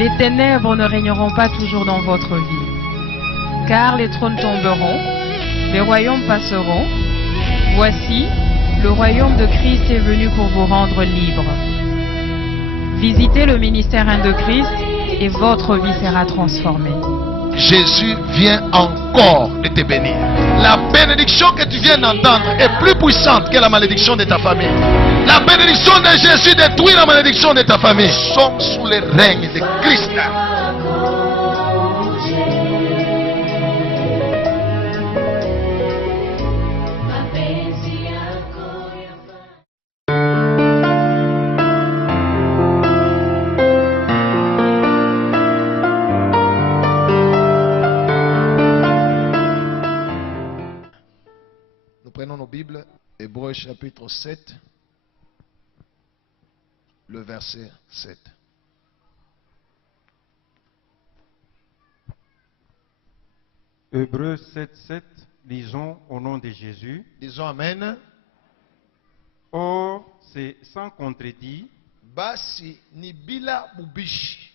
Les ténèbres ne régneront pas toujours dans votre vie, car les trônes tomberont, les royaumes passeront. Voici, le royaume de Christ est venu pour vous rendre libre. Visitez le ministère de Christ et votre vie sera transformée. Jésus vient encore de te bénir. La bénédiction que tu viens d'entendre est plus puissante que la malédiction de ta famille. La bénédiction de Jésus détruit la malédiction de ta famille. Nous sommes sous le règne de Christ. Prenons nos Bibles, Hébreux chapitre 7, le verset 7. Hébreux 7, 7, lisons au nom de Jésus. Disons Amen. Or, c'est sans contredit Basi ni bila bubishi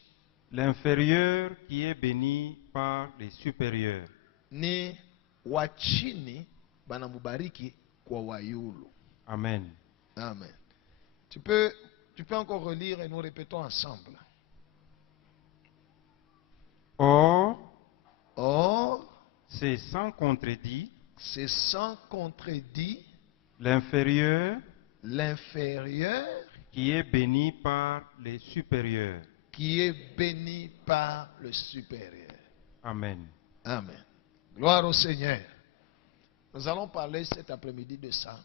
l'inférieur qui est béni par les supérieurs. ni wachini banamubariki kwa wayulu. Amen. Amen. Tu peux encore relire et nous répétons ensemble. Or, C'est sans contredit l'inférieur qui est béni par le supérieur. Amen. Amen. Gloire au Seigneur. Nous allons parler cet après-midi de ça.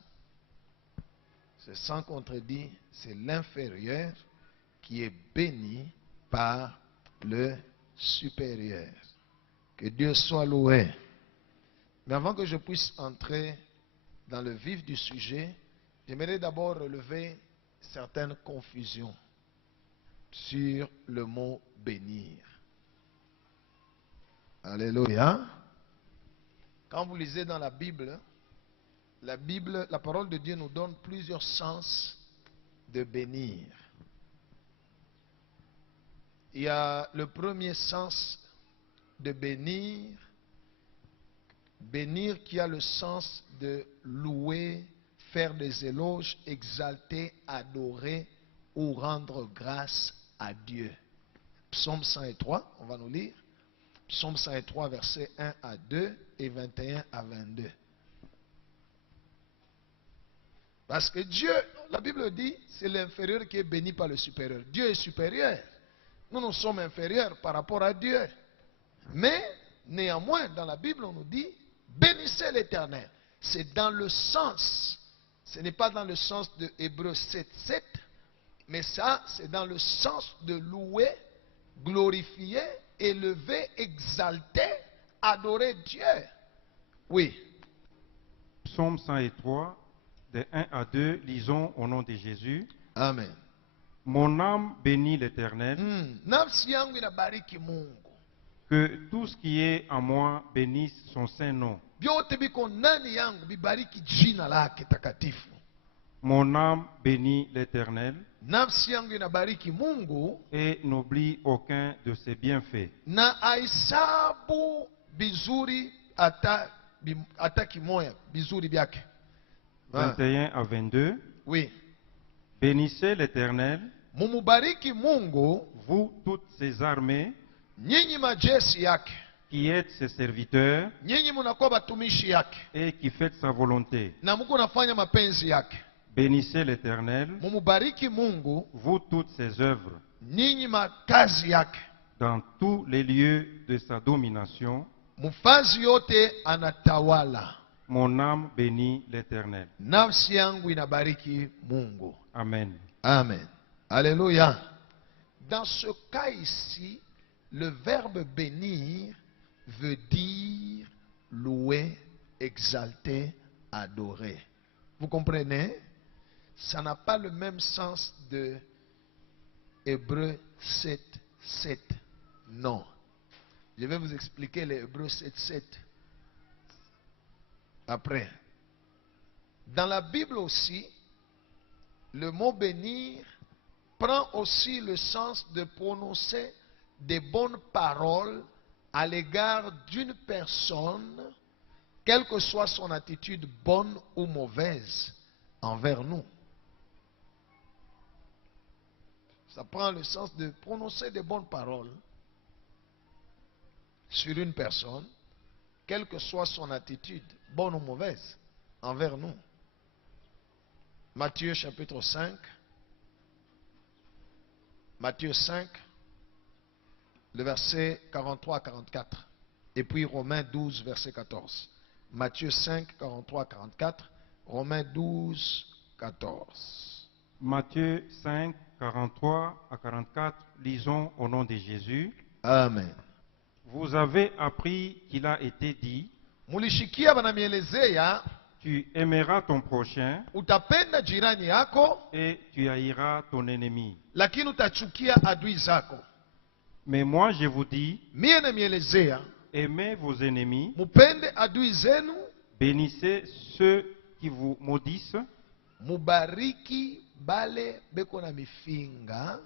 C'est sans contredit, c'est l'inférieur qui est béni par le supérieur. Que Dieu soit loué. Mais avant que je puisse entrer dans le vif du sujet, j'aimerais d'abord relever certaines confusions sur le mot bénir. Alléluia. Quand vous lisez dans la Bible, la parole de Dieu nous donne plusieurs sens de bénir. Il y a le premier sens de bénir qui a le sens de louer, faire des éloges, exalter, adorer ou rendre grâce à Dieu. Psaume 103, on va nous lire. Psaume 103, versets 1 à 2 et 21 à 22. Parce que Dieu, la Bible dit, c'est l'inférieur qui est béni par le supérieur. Dieu est supérieur. Nous sommes inférieurs par rapport à Dieu. Mais, néanmoins, dans la Bible, on nous dit, bénissez l'Éternel. C'est dans le sens, ce n'est pas dans le sens de Hébreux 7, 7, mais ça, c'est dans le sens de louer, glorifier, élever, exalter, adorer Dieu. Oui. Psaume 103, de 1 à 2, lisons au nom de Jésus. Amen. Mon âme bénit l'Éternel. Que tout ce qui est en moi bénisse son saint nom. Mon âme bénit l'Éternel et n'oublie aucun de ses bienfaits. 21 à 22. Oui. Bénissez l'Éternel, vous toutes ses armées, qui êtes ses serviteurs et qui faites sa volonté. Bénissez l'Éternel, vous toutes ses œuvres, dans tous les lieux de sa domination. Mon âme bénit l'Éternel. Amen. Amen. Alléluia. Dans ce cas ici, le verbe bénir veut dire louer, exalter, adorer. Vous comprenez? Ça n'a pas le même sens de Hébreux 7, 7. Non. Je vais vous expliquer les Hébreux 7, 7. Après. Dans la Bible aussi, le mot bénir prend aussi le sens de prononcer des bonnes paroles à l'égard d'une personne, quelle que soit son attitude bonne ou mauvaise envers nous. Ça prend le sens de prononcer des bonnes paroles sur une personne, quelle que soit son attitude, bonne ou mauvaise, envers nous. Matthieu chapitre 5. Matthieu 5, le verset 43 à 44. Et puis Romains 12, verset 14. Matthieu 5, 43 à 44. Romains 12, 14. Matthieu 5, 43 à 44, lisons au nom de Jésus. Amen. Vous avez appris qu'il a été dit, Mulishikia banamielezea, tu aimeras ton prochain utapenda jirani yako, et tu haïras ton ennemi. lakini utachukia adui zako. Mais moi je vous dis, Mie namielezea, aimez vos ennemis, mupende adui zenu, bénissez ceux qui vous maudissent, mubariki bale beko na mifinga,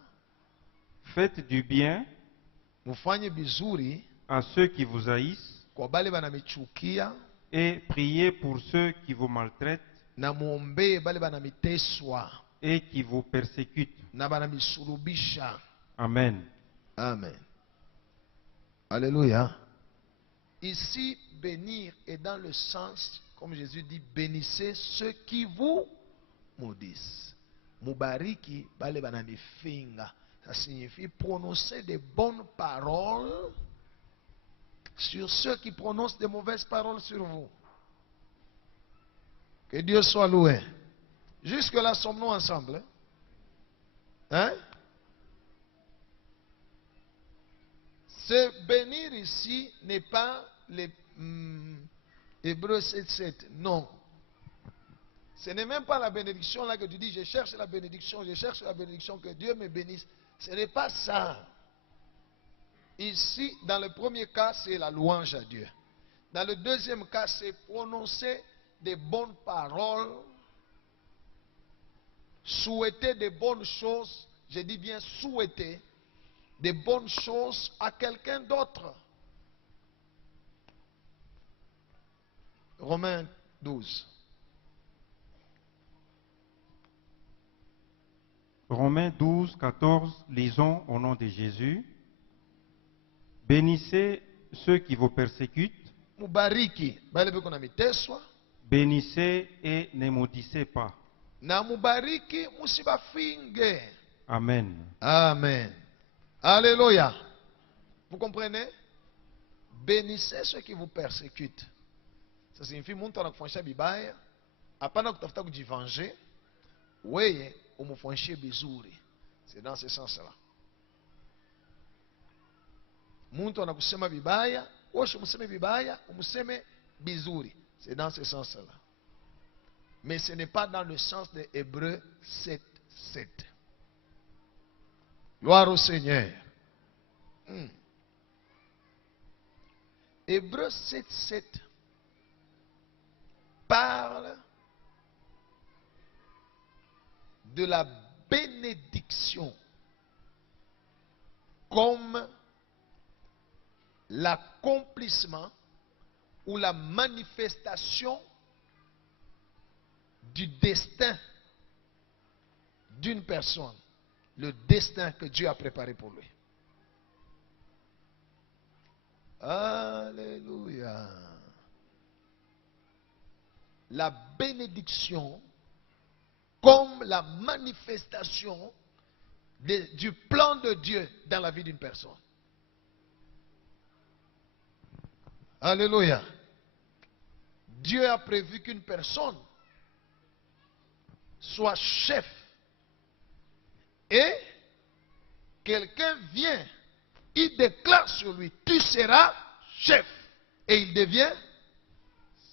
faites du bien mufanye bizuri à ceux qui vous haïssent, kwa bale banamichukia, et priez pour ceux qui vous maltraitent na muombe bale banamiteswa et qui vous persécutent. na banamisulubisha. Amen. Amen. Alléluia. Ici, bénir est dans le sens, comme Jésus dit, bénissez ceux qui vous maudissent. Mubariki bale banamifinga. Ça signifie prononcer des bonnes paroles sur ceux qui prononcent de mauvaises paroles sur vous. Que Dieu soit loué. Jusque-là, sommes-nous ensemble? Hein? Ce bénir ici n'est pas les Hébreux 7.7. Non. Ce n'est même pas la bénédiction là que tu dis, je cherche la bénédiction que Dieu me bénisse. Ce n'est pas ça. Ici, dans le premier cas, c'est la louange à Dieu. Dans le deuxième cas, c'est prononcer des bonnes paroles, souhaiter des bonnes choses, je dis bien souhaiter des bonnes choses à quelqu'un d'autre. Romains 12. Romains 12, 14, lisons au nom de Jésus. Bénissez ceux qui vous persécutent, Mubariki bale beko na miteswa, bénissez et ne maudissez pas. na mubariki musibafinge. Amen. Amen. Alléluia. Vous comprenez? Bénissez ceux qui vous persécutent. Ça signifie mtu anakufanyisha bibaya, hapana kutafuta kujivenger, weye umufanyishie bizuri. C'est dans ce sens-là. Mtu anakusema bibaya, wewe usimseme bibaya, umseme bizuri. C'est dans ce sens-là. Mais ce n'est pas dans le sens de Hébreux 7, 7. Gloire au Seigneur. Hébreux 7, 7 parle de la bénédiction comme l'accomplissement ou la manifestation du destin d'une personne, le destin que Dieu a préparé pour lui. Alléluia. La bénédiction comme la manifestation du plan de Dieu dans la vie d'une personne. Alléluia. Dieu a prévu qu'une personne soit chef. Et quelqu'un vient, il déclare sur lui, tu seras chef. Et il devient,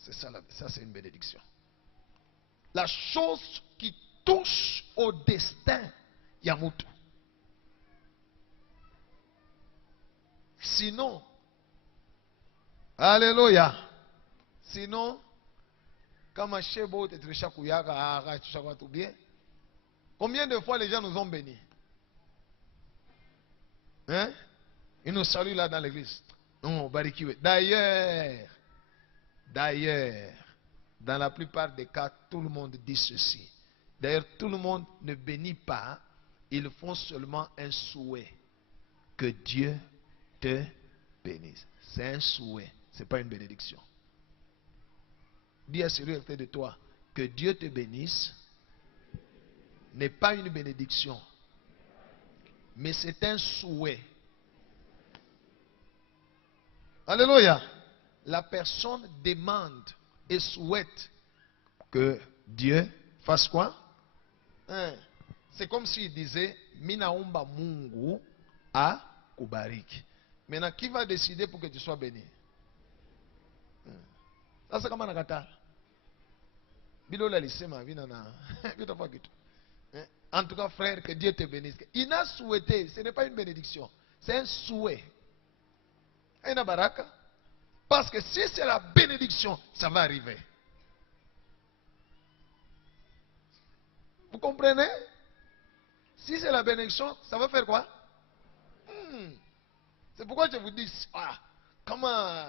c'est ça, ça c'est une bénédiction. La chose qui touche au destin, Yamutu. Sinon, alléluia. Sinon, comme un chebo te tricha kuyaka, tout bien. Combien de fois les gens nous ont bénis? Hein? Il nous salue là dans l'église. Non, barikiwe. D'ailleurs, dans la plupart des cas, tout le monde dit ceci. D'ailleurs, tout le monde ne bénit pas. Ils font seulement un souhait. Que Dieu te bénisse. C'est un souhait. Ce n'est pas une bénédiction. Dis à celui à côté de toi, que Dieu te bénisse n'est pas une bénédiction. Mais c'est un souhait. Alléluia. La personne demande et souhaite que Dieu fasse quoi? C'est comme s'il disait, Minaomba Mungu a kubariki. Maintenant, qui va décider pour que tu sois béni? Ça, c'est comme un akatar. En tout cas, frère, que Dieu te bénisse. Il a souhaité, ce n'est pas une bénédiction, c'est un souhait. Et une baraka. Parce que si c'est la bénédiction, ça va arriver. Vous comprenez? Si c'est la bénédiction, ça va faire quoi? C'est pourquoi je vous dis, comment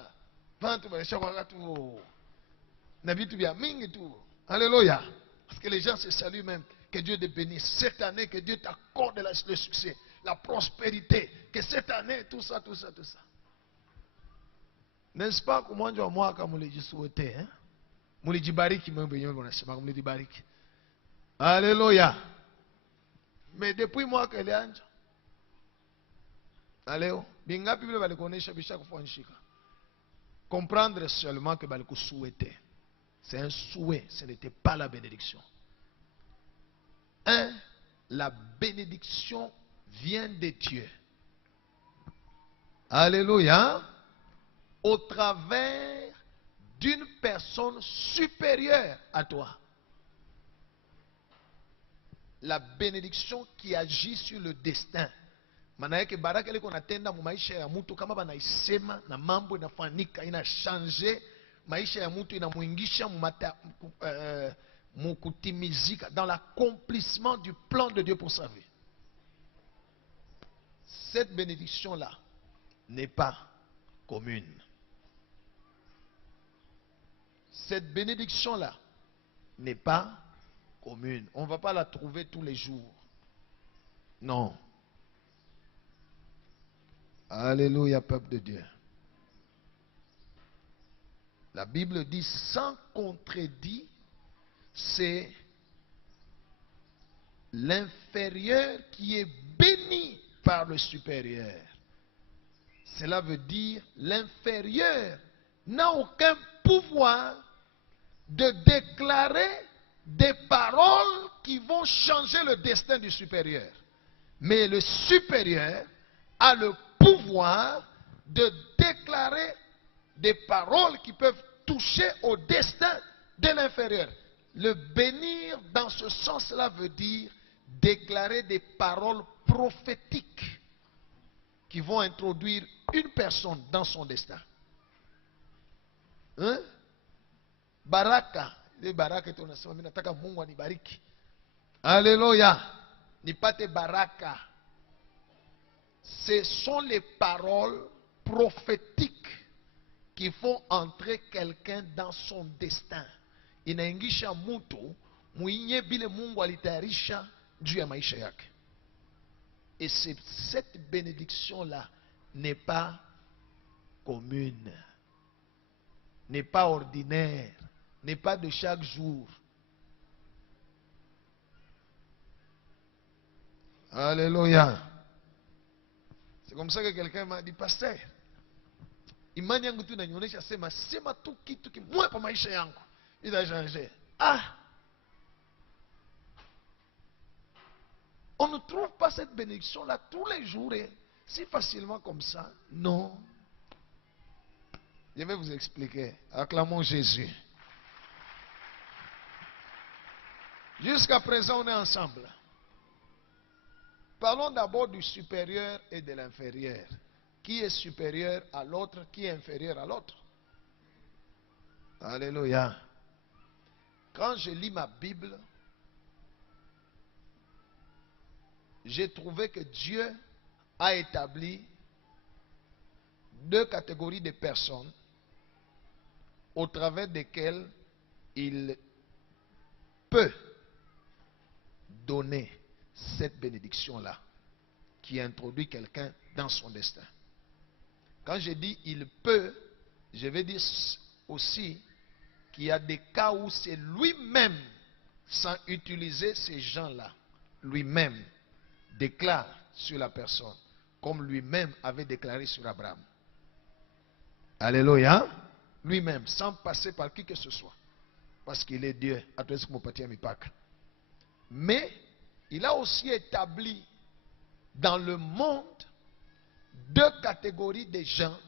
alléluia. Parce que les gens se saluent même. Que Dieu te bénisse. Cette année, que Dieu t'accorde le succès, la prospérité. Que cette année, tout ça. N'est-ce pas que moi, comme je souhaitais, hein? Alléluia. Mais depuis moi que les anges, alléluia. Comprendre seulement que vous souhaitez. C'est un souhait, ce n'était pas la bénédiction. La bénédiction vient de Dieu. Alléluia. Au travers d'une personne supérieure à toi. La bénédiction qui agit sur le destin. Manayake baraka ile kunatenda mu maisha ya mtu kama banaisema na mambo inafanyika inachange maisha ya mtu inamuingisha mukutimizika dans l'accomplissement du plan de Dieu pour sa vie. Cette bénédiction là n'est pas commune. Cette bénédiction là n'est pas commune. On ne va pas la trouver tous les jours. Non. Alléluia, peuple de Dieu. La Bible dit sans contredit, c'est l'inférieur qui est béni par le supérieur. Cela veut dire l'inférieur n'a aucun pouvoir de déclarer des paroles qui vont changer le destin du supérieur. Mais le supérieur a le pouvoir de déclarer des paroles qui peuvent toucher au destin de l'inférieur. Le bénir dans ce sens-là veut dire déclarer des paroles prophétiques qui vont introduire une personne dans son destin. Hein? Baraka. Les baraka tunasema mimi nataka Mungu anibariki. Alléluia. Nipate baraka. Ce sont les paroles prophétiques qui font entrer quelqu'un dans son destin. Inaingisha mtu muinye bile Mungu alitayarisha juu ya maisha yake. Et cette bénédiction-là n'est pas commune, n'est pas ordinaire, n'est pas de chaque jour. Alléluia. C'est comme ça que quelqu'un m'a dit, pasteur, imani yangu tu inanionyesha sema tu kitu kimoja kwa maisha yangu itachangé. On ne trouve pas cette bénédiction-là tous les jours et si facilement comme ça. Non. Je vais vous expliquer. Acclamons Jésus. Jusqu'à présent, on est ensemble. Parlons d'abord du supérieur et de l'inférieur. Qui est supérieur à l'autre, qui est inférieur à l'autre. Alléluia. Quand je lis ma Bible, j'ai trouvé que Dieu a établi deux catégories de personnes au travers desquelles il peut donner cette bénédiction-là qui introduit quelqu'un dans son destin. Quand je dis il peut, je vais dire aussi qu'il y a des cas où c'est lui-même, sans utiliser ces gens-là, lui-même déclare sur la personne, comme lui-même avait déclaré sur Abraham. Alléluia. Lui-même, sans passer par qui que ce soit. Parce qu'il est Dieu. Mais, il a aussi établi dans le monde deux catégories de gens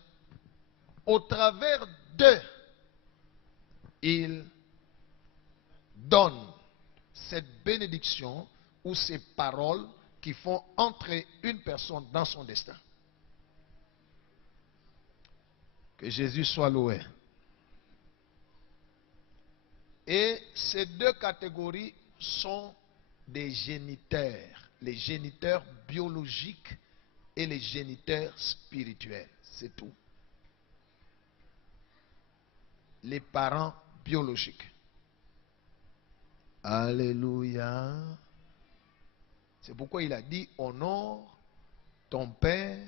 au travers d'eux. Il donne cette bénédiction ou ces paroles qui font entrer une personne dans son destin. Que Jésus soit loué. Et ces deux catégories sont des géniteurs. Les géniteurs biologiques et les géniteurs spirituels. C'est tout. Les parents biologiques. Alléluia. C'est pourquoi il a dit honore ton père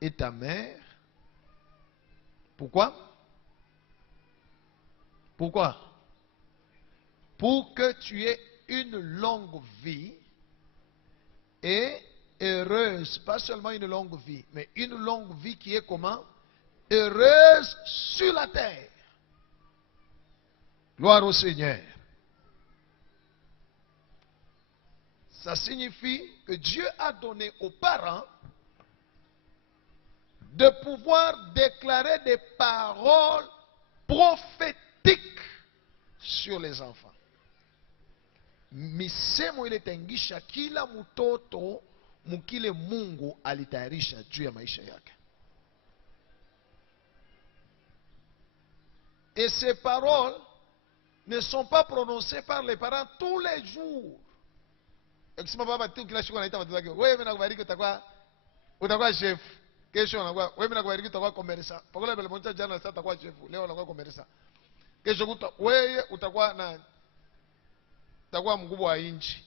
et ta mère. Pourquoi? Pourquoi? Pour que tu aies une longue vie et heureuse. Pas seulement une longue vie, mais une longue vie qui est comment? Heureuse sur la terre. Gloire au Seigneur. Ça signifie que Dieu a donné aux parents de pouvoir déclarer des paroles prophétiques sur les enfants. Misemo ile tengisha kila mtoto mukile Mungu alitayarisha juu ya maisha yake. Et ces paroles ne sont pas prononcées par les parents tous les jours. Ekisema baba tu kila siku anaita watoto wake, wewe mimi nakubariki utakuwa chef. Kesho anakuwa wewe mimi nakubariki utakuwa komersa. Pakola bele moncha jana sasa utakuwa chef. Leo anakuwa komersa. Kesho kuta wewe utakuwa na utakuwa mkubwa wa inchi.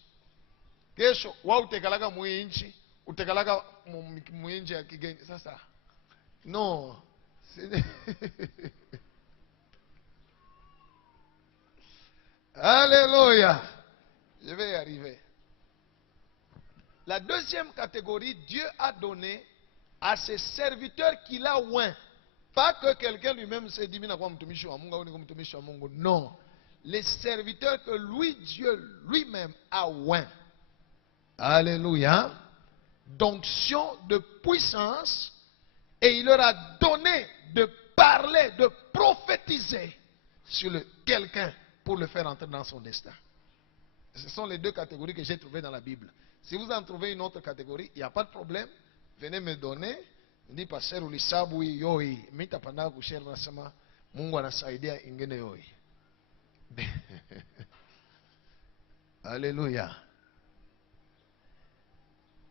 Kesho wao utekalaka muinchi, utekalaka muinchi ya kigeni. Sasa no. Alléluia. Je vais y arriver. La deuxième catégorie, Dieu a donné à ses serviteurs qu'il a oint. Pas que quelqu'un lui-même s'est dit, non. Les serviteurs que lui, Dieu lui-même a oint. Alléluia. D'onction, de puissance. Et il leur a donné de parler, de prophétiser sur quelqu'un pour le faire entrer dans son destin. Ce sont les deux catégories que j'ai trouvées dans la Bible. Si vous en trouvez une autre catégorie, il n'y a pas de problème. Venez me donner. Je dis, pasteur, ulisabu yoi. Mita panda kushare nasema Mungu anasaidia ingine yoi. Alléluia.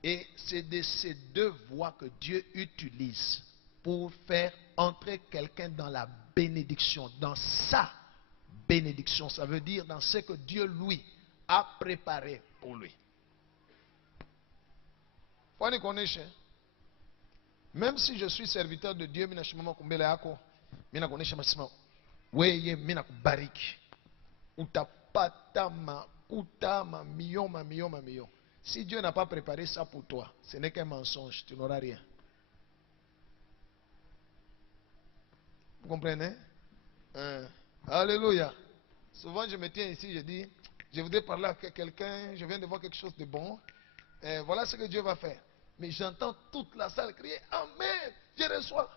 Et c'est de ces deux voies que Dieu utilise pour faire entrer quelqu'un dans la bénédiction, dans sa bénédiction. Ça veut dire dans ce que Dieu, lui, a préparé pour lui. Même si je suis serviteur de Dieu, si Dieu n'a pas préparé ça pour toi, ce n'est qu'un mensonge, tu n'auras rien. Vous comprenez? Alléluia. Souvent je me tiens ici, je dis, je voudrais parler à quelqu'un, je viens de voir quelque chose de bon. Voilà ce que Dieu va faire. Mais j'entends toute la salle crier, Amen, je reçois.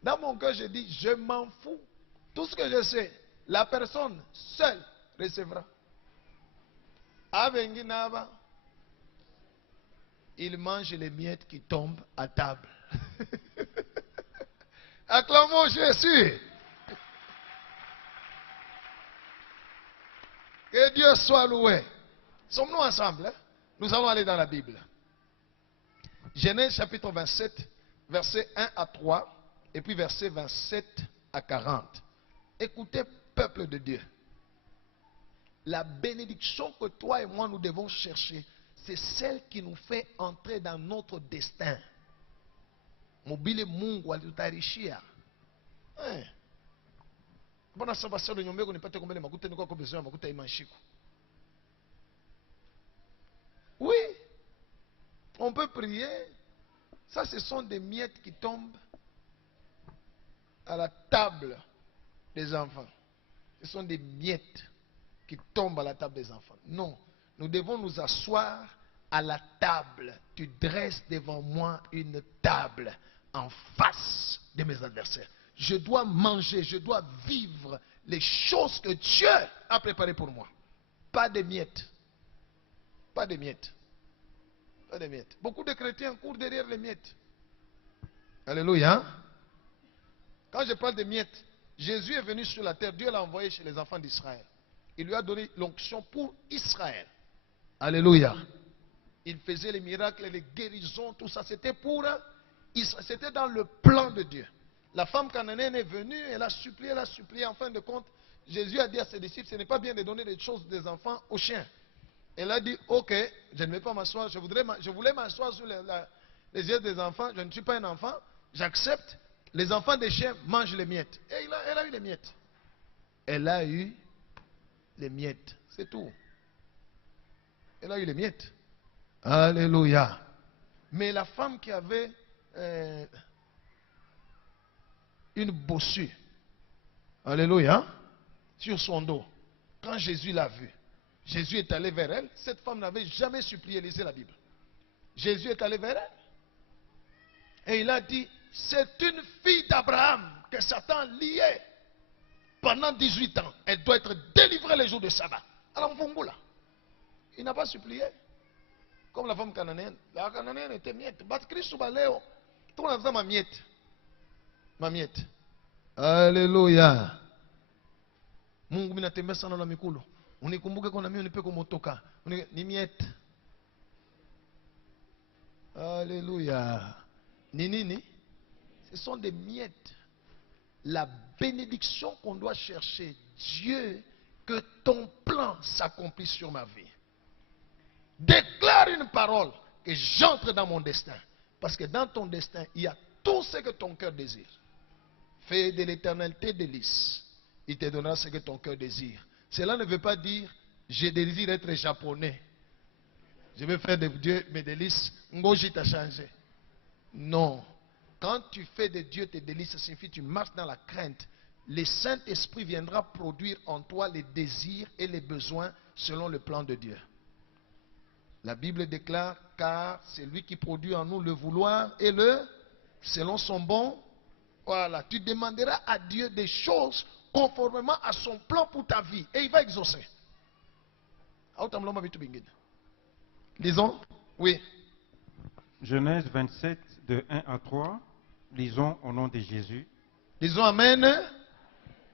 Dans mon cœur, je dis, je m'en fous. Tout ce que je sais, la personne seule recevra. Il mange les miettes qui tombent à table. Acclamons Jésus. Que Dieu soit loué. Sommes-nous ensemble? Hein? Nous allons aller dans la Bible. Genèse chapitre 27, versets 1 à 3. Et puis versets 27 à 40. Écoutez, peuple de Dieu. La bénédiction que toi et moi nous devons chercher, c'est celle qui nous fait entrer dans notre destin. Mobile Mungu alitarishia. Mbona sasa basi ndio nyombeko nipate kombele makuta niko kwa besoin makuta imanshiko. Oui. On peut prier. Ça ce sont des miettes qui tombent à la table des enfants. Ce sont des miettes qui tombent à la table des enfants. Non, nous devons nous asseoir à la table. Tu dresses devant moi une table en face de mes adversaires. Je dois manger, je dois vivre les choses que Dieu a préparées pour moi. Pas de miettes. Pas de miettes. Pas de miettes. Beaucoup de chrétiens courent derrière les miettes. Alléluia. Quand je parle de miettes, Jésus est venu sur la terre, Dieu l'a envoyé chez les enfants d'Israël. Il lui a donné l'onction pour Israël. Alléluia. Il faisait les miracles, les guérisons, tout ça. C'était pour Israël. C'était dans le plan de Dieu. La femme cananéenne est venue, elle a supplié. En fin de compte, Jésus a dit à ses disciples, ce n'est pas bien de donner des choses des enfants aux chiens. Elle a dit, ok, je ne vais pas m'asseoir, je voulais m'asseoir sur les yeux des enfants, je ne suis pas un enfant, j'accepte. Les enfants des chiens mangent les miettes. Et elle a eu les miettes. Elle a eu les miettes. C'est tout. Elle a eu les miettes. Alléluia. Mais la femme qui avait une bossue, alléluia, sur son dos, quand Jésus l'a vue, Jésus est allé vers elle. Cette femme n'avait jamais supplié, lisez la Bible. Jésus est allé vers elle. Et il a dit, c'est une fille d'Abraham que Satan liait pendant 18 ans. Elle doit être délivrée les jours de sabbat. Alors, il n'a pas supplié. Comme la femme cananéenne. La cananéenne était miette. Christ Léo. Tout le monde ma miette. Ma miette. Alléluia. Mungu minatembea sana na mikulu. Unikumbuke kwa nami unipe kumotoka. Ni miette. Alléluia. Ni nini? Ce sont des miettes. La bénédiction qu'on doit chercher. Dieu, que ton plan s'accomplisse sur ma vie. Déclare une parole que j'entre dans mon destin. Parce que dans ton destin, il y a tout ce que ton cœur désire. Fais de l'Éternel tes délices. Il te donnera ce que ton cœur désire. Cela ne veut pas dire, je désire être japonais. Je vais faire de Dieu mes délices. Ngoji t'a changé. Non. Quand tu fais de Dieu tes délices, ça signifie que tu marches dans la crainte. Le Saint-Esprit viendra produire en toi les désirs et les besoins selon le plan de Dieu. La Bible déclare, car c'est lui qui produit en nous le vouloir et le, selon son bon. Voilà, tu demanderas à Dieu des choses conformément à son plan pour ta vie. Et il va exaucer. Lisons. Oui. Genèse 27, de 1 à 3. Lisons au nom de Jésus. Disons Amen.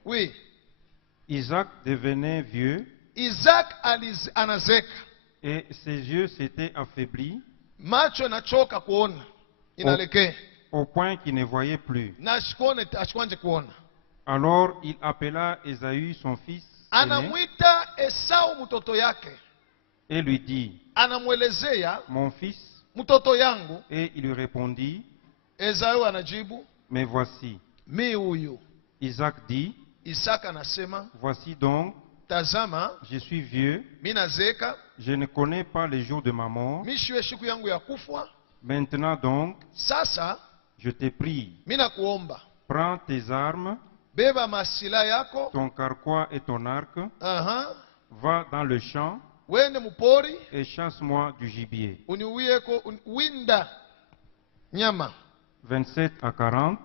Oui. Isaac devenait vieux. Isaac anazeka. Et ses yeux s'étaient affaiblis. Macho nachoka kuona. Inaleke. Au point qu'il ne voyait plus. Ashikone kuona. Alors il appela Ésaü son fils aîné, anamwita Esau mtoto yake. Et lui dit, Anamwelezea mon fils. Mtoto yangu. Et il lui répondit, Esau anajibu, mais voici. Mi huyu. Isaac dit, Isaka anasema, voici donc, tazama, je suis vieux, minazeka, je ne connais pas les jours de ma mort. mishiwe shiku yangu ya kufa. Maintenant donc, sasa, je te prie, mina kuomba, prends tes armes, beba masila yako, ton carquois et ton arc, va dans le champ, wende mupori, et chasse-moi du gibier. Uniwiyeko winda nyama. 27 à 40.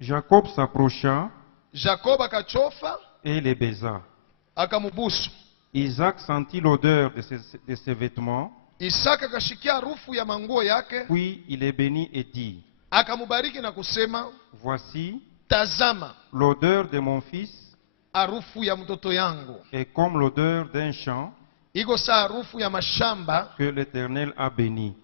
Jacob s'approcha, Jacob akachofa, et les baisa. Akamubusu. Isaac sentit l'odeur de ses vêtements. Isaka akashikia harufu ya manguo yake. Puis il est béni et dit, akamubariki na kusema, voici, tazama, l'odeur de mon fils harufu ya mtoto yangu est comme l'odeur d'un champ iko sa harufu ya mashamba que l'Éternel a béni.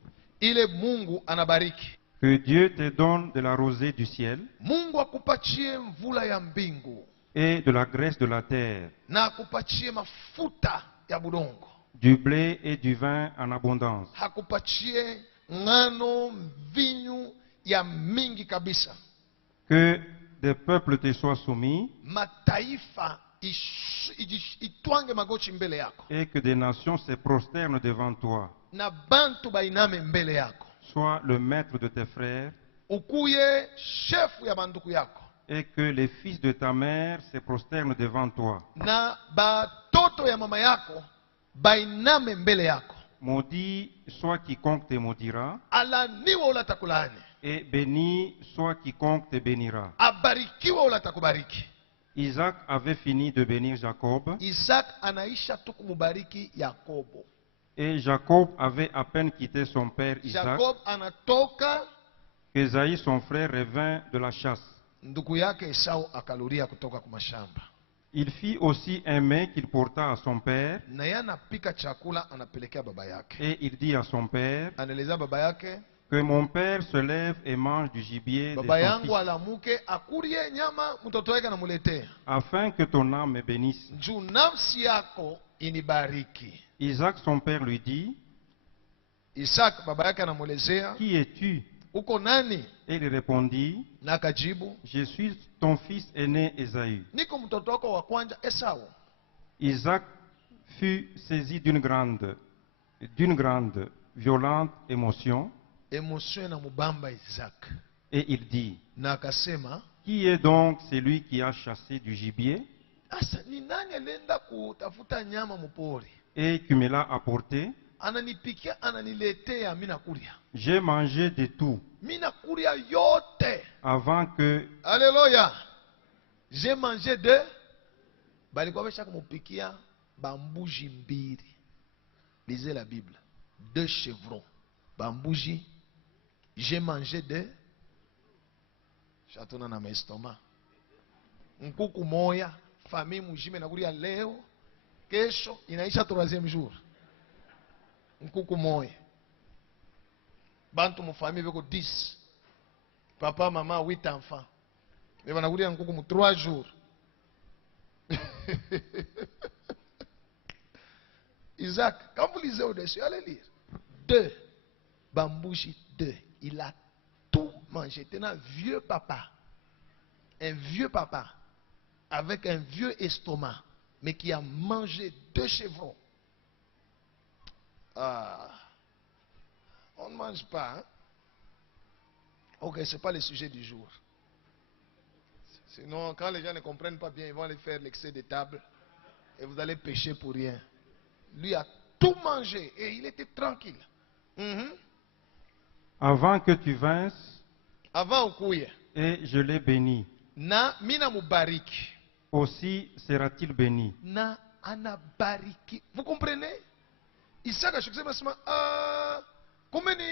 ile Mungu anabariki. Que Dieu te donne de la rosée du ciel Mungu akupatie mvula ya mbingu et de la graisse de la terre, na akupatie mafuta ya budongo. du blé et du vin en abondance. Hakupatie ngano, vinyu ya mingi kabisa. Que des peuples te soient soumis Mataifa itwange magoti mbele yako. et que des nations se prosternent devant toi. Na bantu bainame mbele yako. Sois le maître de tes frères Ukuye chef ya banduku yako. et que les fils de ta mère se prosternent devant toi. Na batoto ya mama yako bainame mbele yako. Maudit soit quiconque te maudira, Alaniwa ula takulani. et béni soit quiconque te bénira. Abarikiwa ula takubariki. Isaac avait fini de bénir Jacob, Isaac anaisha tu kumubariki Yakobo. et Jacob avait à peine quitté son père Isaac Jacob anatoka, qu'Ésaïe son frère revint de la chasse. ndugu yake Esau akaluria kutoka kumashamba. Il fit aussi un mets qu'il porta à son père, Na yeye anapika chakula anapelekea baba yake. et il dit à son père, Anaeleza baba yake, que mon père se lève et mange du gibier de baba son yangu fils, alamuke akurie nyama mtoto wake anamuletea. afin que ton âme me bénisse. Juu nafsi yako inibariki. Isaac son père lui dit, Isaac baba yake anamuelezea, qui es-tu? uko nani? Et il répondit, Na akajibu, je suis ton fils aîné Ésaü. niko mtoto wako wa kwanza Esau. Isaac fut saisi d'une grande, violente émotion, Emotion na mubamba Isaac. et il dit, Na akasema, qui est donc celui qui a chassé du gibier asa ni nani alienda kutafuta nyama mpori? et qui me l'a apporté? Ananipikia, ananiletea, mimi nakulia. J'ai mangé de tout Mimi nakulia yote. avant que Alléluia. J'ai mangé de balikuwa besha kumupikia bambuji mbili. Lisez la Bible. 2 chevrons. Bambuji. J'ai mangé de chatona na maestoma. Nkuku moya, famille mujime nakulia leo, kesho inaisha 3e jour. Nkuku moya. Bantu mu famille beko 10. Papa, maman, 8 enfants. Mais on a voulu un coucou 3 jours. Isaac, quand vous lisez au-dessus, allez lire. 2. Bambouchi 2. Il a tout mangé. C'était un vieux papa. Un vieux papa. Avec un vieux estomac. Mais qui a mangé 2 chevrons. Ah. On ne mange pas. Hein? Ok, ce n'est pas le sujet du jour. Sinon, quand les gens ne comprennent pas bien, ils vont aller faire l'excès de table. Et vous allez pécher pour rien. Lui a tout mangé et il était tranquille. avant que tu vinsses, Avant ukuye. et je l'ai béni. Na mina mubariki. Aussi sera-t-il béni. Na anabariki. Vous comprenez? Isaac a cherché sema kumeni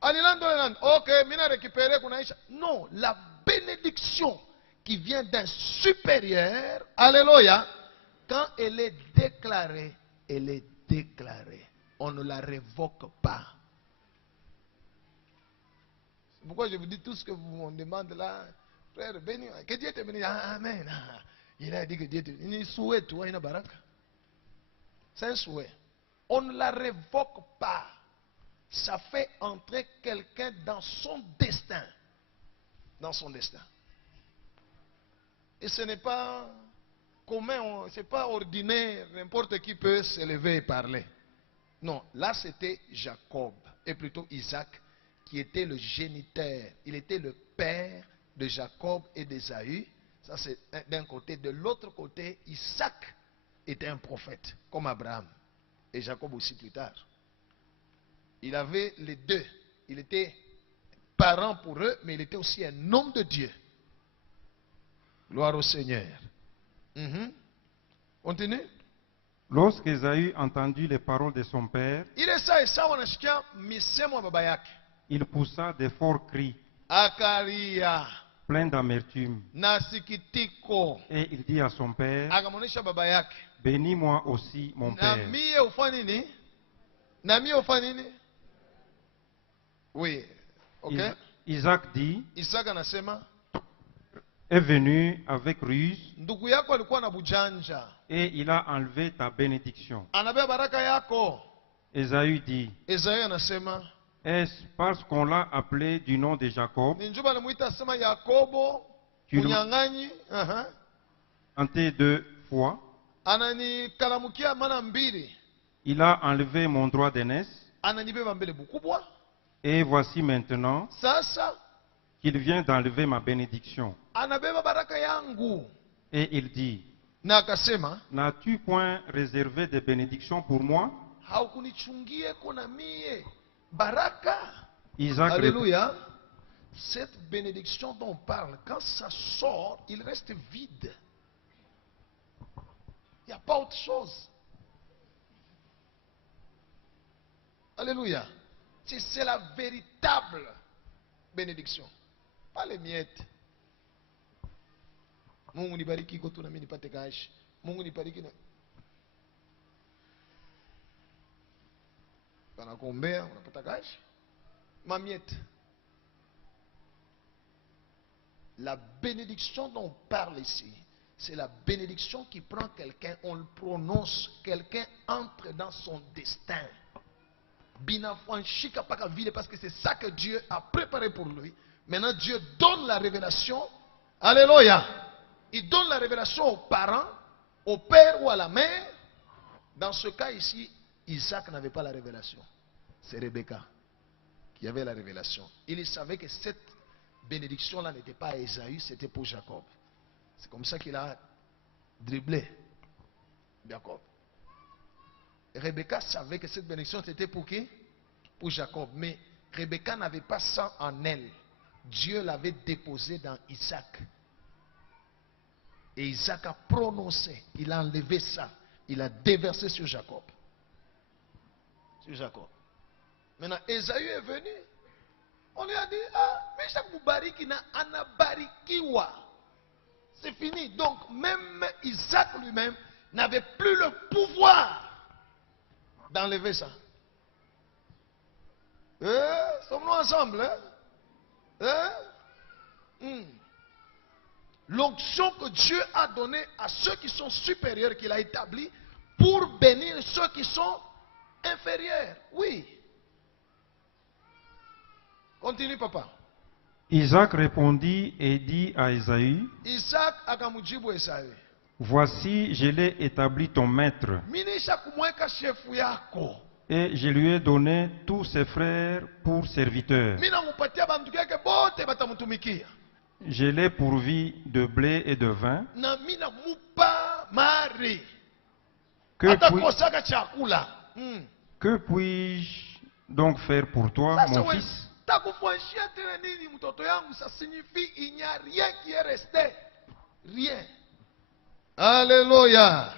alilando. Ok, mina récupéré kunaisha. Non, la bénédiction qui vient d'un supérieur, alléluia, quand elle est déclarée, elle est déclarée. On ne la révoque pas. C'est pourquoi je vous dis tout ce que vous me demandez là, frère, béni, que Dieu te bénisse. Amen. Il a dit que Dieu te bénisse. Il souhaite, tu vois, il a baraka. C'est un souhait. On ne la révoque pas. Ça fait entrer quelqu'un dans son destin. Dans son destin. Et ce n'est pas commun, ce n'est pas ordinaire. N'importe qui peut se lever et parler. Non, là c'était Jacob, et plutôt Isaac, qui était le géniteur. Il était le père de Jacob et d'Ésaü. Ça c'est d'un côté. De l'autre côté, Isaac était un prophète, comme Abraham. Et Jacob aussi plus tard. Il avait les deux. Il était parent pour eux, mais il était aussi un homme de Dieu. Gloire au Seigneur. Continue. Lorsque Ésaü entendit les paroles de son père, il poussa de forts cris, Akaria. plein d'amertume. Nasikitiko. Et il dit à son père, Akamonesha baba yake. bénis-moi aussi, mon père. Na mie ufanye nini? Oui. Ok? Isaac dit, Isaac anasema, est venu avec ruse ndugu yako alikuwa na bujanja. et il a enlevé ta bénédiction. Anabeba baraka yako. Ésaü dit, Esaïe anasema, est-ce parce qu'on l'a appelé du nom de Jacob, ni njuba alimuita asema Yakobo, Tu le- unyang'anyi, tenté 2 fois, ananikalamukia mana mbili, il a enlevé mon droit d'aînesse, ananibeba mbele bukubwa. et voici maintenant Sasa qu'il vient d'enlever ma bénédiction. anabeba baraka yangu. Et il dit, Na akasema, n'as-tu point réservé des bénédictions pour moi? haukunichungie kuna mie baraka. Isaac répond, Alléluia. Cette bénédiction dont on parle, quand ça sort, il reste vide. Il n'y a pas autre chose. Alléluia. C'est la véritable bénédiction. Pas les miettes. Mungu nibariki kwa tu na mimi nipate cash. Mungu nibariki na Banakuombea unapata cash. Mamiette. La bénédiction dont on parle ici, c'est la bénédiction qui prend quelqu'un, on le prononce, quelqu'un entre dans son destin. Binafwanshika paka vile, parce que c'est ça que Dieu a préparé pour lui. Maintenant, Dieu donne la révélation. Alléluia. Il donne la révélation aux parents, au père ou à la mère. Dans ce cas ici, Isaac n'avait pas la révélation. C'est Rebecca qui avait la révélation. Il savait que cette bénédiction-là n'était pas à Ésaü, c'était pour Jacob. C'est comme ça qu'il a dribblé Jacob. Rebecca savait que cette bénédiction c'était pour qui? Pour Jacob. Mais Rebecca n'avait pas ça en elle. Dieu l'avait déposé dans Isaac. Et Isaac a prononcé, il a enlevé ça, il a déversé sur Jacob. Sur Jacob. Maintenant, Ésaü est venu. On lui a dit, ah, mais Isaac Moubariki na anabarikiwa. C'est fini. Donc, même Isaac lui-même n'avait plus le pouvoir d'enlever ça. Sommes-nous ensemble, L'onction que Dieu a donnée à ceux qui sont supérieurs, qu'il a établi pour bénir ceux qui sont inférieurs. Oui. Continue, papa. Isaac répondit et dit à Ésaü, Isaac akamujibu Esaü, voici, je l'ai établi ton maître, minisha kumweka shefu yako. et je lui ai donné tous ses frères pour serviteurs. Mina mupatia banduku yake bote batamutumikia. Je l'ai pourvu de blé et de vin. Na mina mupa mari. Que, Atakosaka chakula. que puis-je donc faire pour toi, Sasa mon we, fils? takufanyishia tena nini mtoto yangu? Ça signifie il n'y a rien qui est resté. Rien. Alléluia.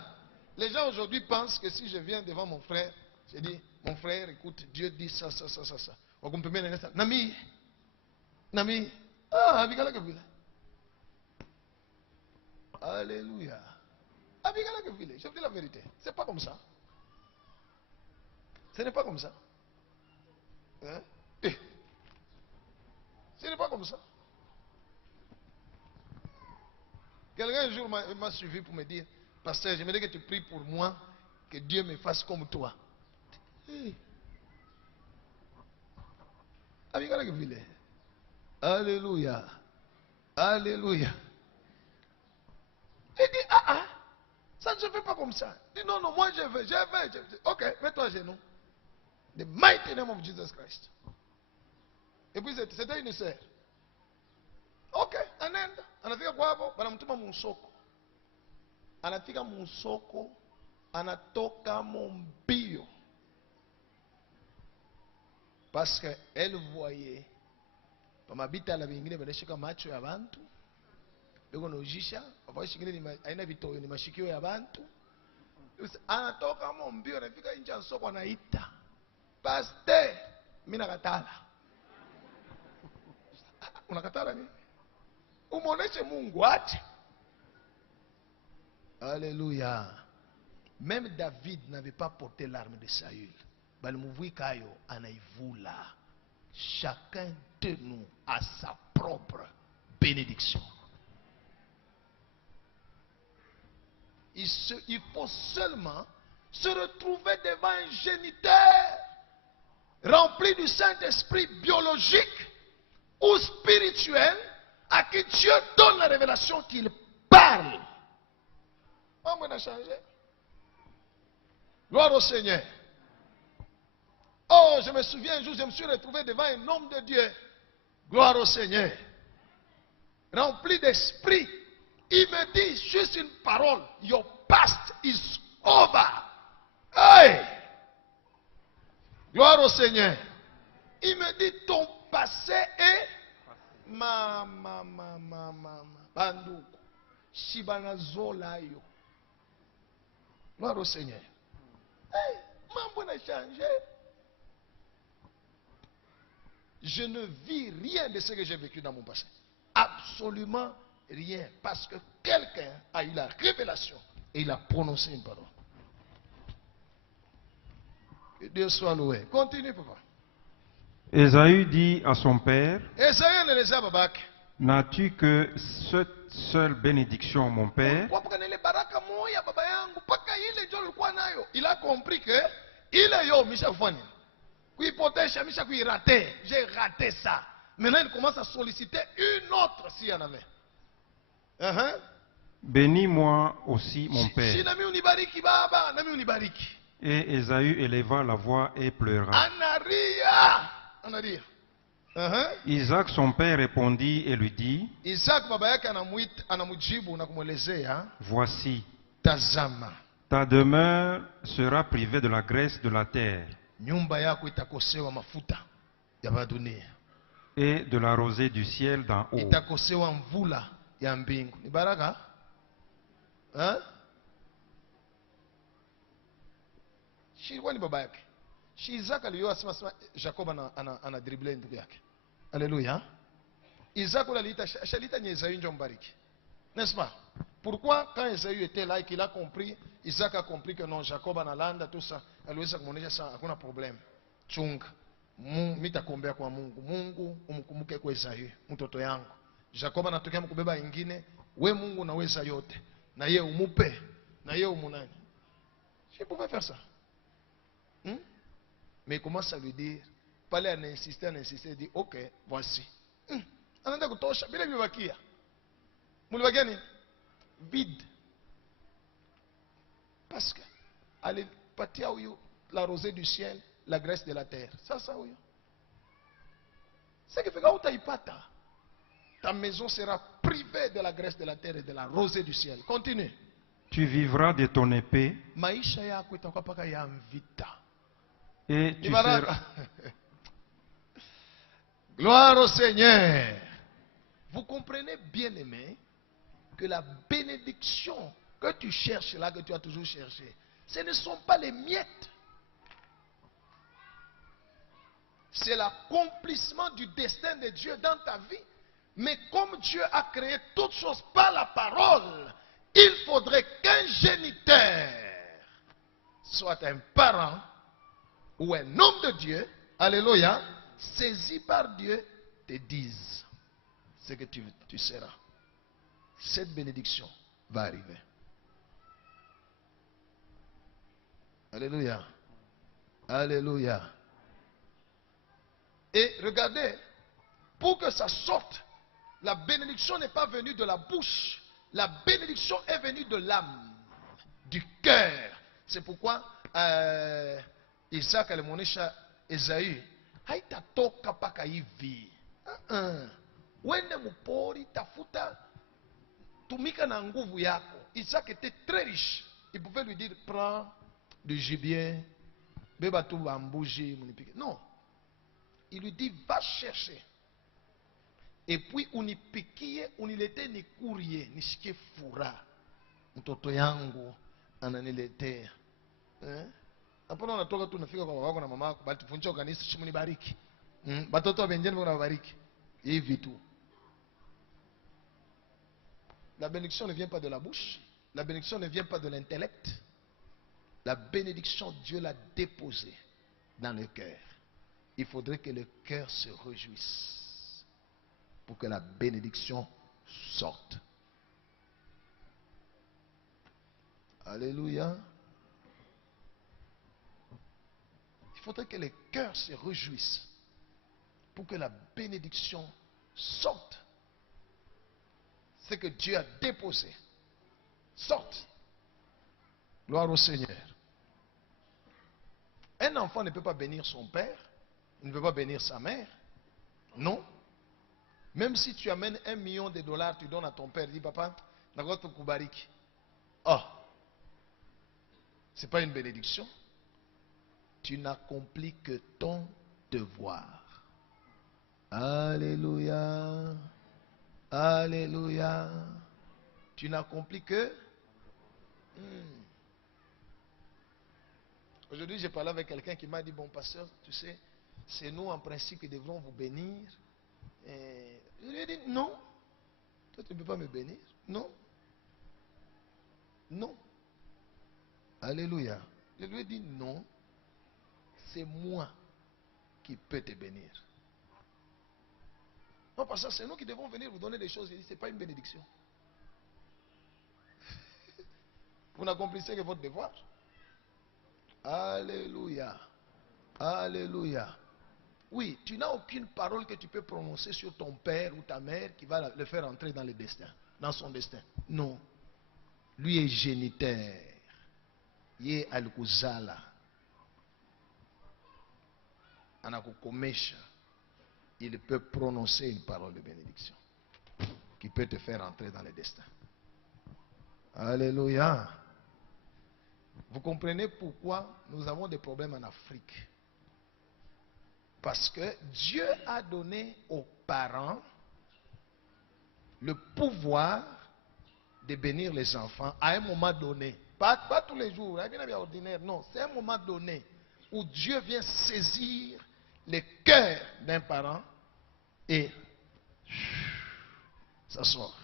Les gens aujourd'hui pensent que si je viens devant mon frère, je dis, mon frère, écoute, Dieu dit ça, ça, ça, ça, ça. Nami, Nami, ah, abigala kabila. Alléluia. Abigala kabila. Je vous dis la vérité. C'est pas comme ça. Ce n'est pas comme ça. Hein? Ce n'est pas comme ça. Quelqu'un un jour m'a suivi pour me dire, pasteur, j'aimerais que tu pries pour moi, que Dieu me fasse comme toi. Alléluia. Alléluia. Il dit, ça ne se fait pas comme ça. Il dit, non, non, moi je veux. Ok, mets-toi à genoux. The mighty name of Jesus Christ. Et puis c'était une sœur. Ok, anaenda. Anafika kwa hapo, banamtuma musoko. Anafika musoko, anatoka mbio. Parce qu'elle voyait, pamabita la bingine banashika macho ya bantu. Beko nojisha, afa shingine aina vitoyo ni mashikio ya bantu. Anatoka mbio, anafika nje ya soko anaita. Pastor, mimi nakatala. Unakatala nini? Umuoneshe Mungu ache. Alléluia. Même David n'avait pas porté l'arme de Saül. Balmuvui kayo anaivula. Chacun nous à sa propre bénédiction. Il faut seulement se retrouver devant un géniteur rempli du Saint-Esprit biologique ou spirituel à qui Dieu donne la révélation qu'il parle. Oh, on a changé. Gloire au Seigneur. Oh, je me souviens un jour, je me suis retrouvé devant un homme de Dieu. Gloire au Seigneur. Rempli d'esprit. Il me dit juste une parole. Your past is over. Hey! Gloire au Seigneur. Il me dit ton passé est banduku. Shibanazola yo. Gloire au Seigneur. Hey, mambo n'a changé. Je ne vis rien de ce que j'ai vécu dans mon passé. Absolument rien. Parce que quelqu'un a eu la révélation et il a prononcé une parole. Que Dieu soit loué. Continue, papa. Ésaü dit à son père, n'as-tu que cette seule bénédiction, mon père? Il a compris que il est yo, j'ai raté ça. Maintenant, il commence à solliciter une autre s'il y en avait. Bénis-moi aussi, mon père. Et Ésaü éleva la voix et pleura. Isaac, son père, répondit et lui dit, voici, ta demeure sera privée de la graisse de la terre et de la rosée du ciel d'en haut. Isaac aliyosema Jacob ana dribble ndugu yake. Alléluia. Isaac alita ni Esaü ndio mbariki. N'est-ce pas? Pourquoi quand Esaü était là et qu'il a compris, Isaac a compris que non, Jacob analanda tout ça, aliweza kumuonesha sana hakuna problème. Chunga. Mitakombea kwa Mungu. Mungu umkumbuke kwa Esaü, mtoto yangu. Jacob anatokea mkubeba ingine, we Mungu unaweza yote. Na yeye umupe, na yeye umunani. Je pouvais faire ça. Mais il commence à lui dire, parler à insister, il dit, ok, voici. Anaenda kutosha, bila vibakia. Mulibakia ni vide. Parce que, allez, patia huyo, la rosée du ciel, la graisse de la terre. Ça, huyo. Ce qui fait que utaipata, ta maison sera privée de la graisse de la terre et de la rosée du ciel. Continue. Tu vivras de ton épée. Maisha yako itakuwa paka ya mvita. Et tu seras... Gloire au Seigneur. Vous comprenez, bien aimé, que la bénédiction que tu cherches là, que tu as toujours cherché, ce ne sont pas les miettes. C'est l'accomplissement du destin de Dieu dans ta vie. Mais comme Dieu a créé toutes choses par la parole, il faudrait qu'un géniteur soit un parent ou un homme de Dieu, alléluia, saisi par Dieu, te dise ce que tu seras. Cette bénédiction va arriver. Alléluia. Alléluia. Et regardez, pour que ça sorte, la bénédiction n'est pas venue de la bouche. La bénédiction est venue de l'âme, du cœur. C'est pourquoi Isaac alimuonesha Esaü, haitatoka paka hivi. Wende mupori, tafuta, tumika na nguvu yako. Isaac était très riche. Il pouvait lui dire, prends du gibier, beba tu bambouji, munipike. Non. Il lui dit, va chercher. Et puis unipikie, unilete ni kurie, nishike fura. Mtoto yangu ananiletea. Hapo unatoka tu unafika kwa wako na mama yako, bali tufunje kanisa shimuni bariki. Batoto wa benjeni wanabariki. Hivi tu. La bénédiction ne vient pas de la bouche, la bénédiction ne vient pas de l'intellect. La bénédiction, Dieu l'a déposée dans le cœur. Il faudrait que le cœur se réjouisse. pour que la bénédiction sorte. Alléluia. Il faudrait que les cœurs se réjouissent pour que la bénédiction sorte. C'est que Dieu a déposé. Sorte. Gloire au Seigneur. Un enfant ne peut pas bénir son père. Il ne peut pas bénir sa mère. Non. Même si tu amènes $1 million, tu donnes à ton père, dis papa, nagoto kubariki. Oh. Ce n'est pas une bénédiction. Tu n'accomplis que ton devoir. Alléluia. Alléluia. Tu n'accomplis que... Aujourd'hui, j'ai parlé avec quelqu'un qui m'a dit, bon pasteur, tu sais, c'est nous en principe qui devrons vous bénir. Et je lui ai dit, non. Toi, tu ne peux pas me bénir. Non. Non. Alléluia. Je lui ai dit, non. C'est moi qui peux te bénir. Non, parce que c'est nous qui devons venir vous donner des choses. Il dit, ce n'est pas une bénédiction. Vous n'accomplissez que votre devoir. Alléluia. Alléluia. Oui, tu n'as aucune parole que tu peux prononcer sur ton père ou ta mère qui va le faire entrer dans le destin, dans son destin. Non. Lui est géniteur. Il est al-Kuzala. Anakukomesha. Il peut prononcer une parole de bénédiction qui peut te faire entrer dans le destin. Alléluia. Vous comprenez pourquoi nous avons des problèmes en Afrique? Parce que Dieu a donné aux parents le pouvoir de bénir les enfants à un moment donné. Pas tous les jours, ordinaire, non. C'est un moment donné où Dieu vient saisir le cœur d'un parent et ça sort.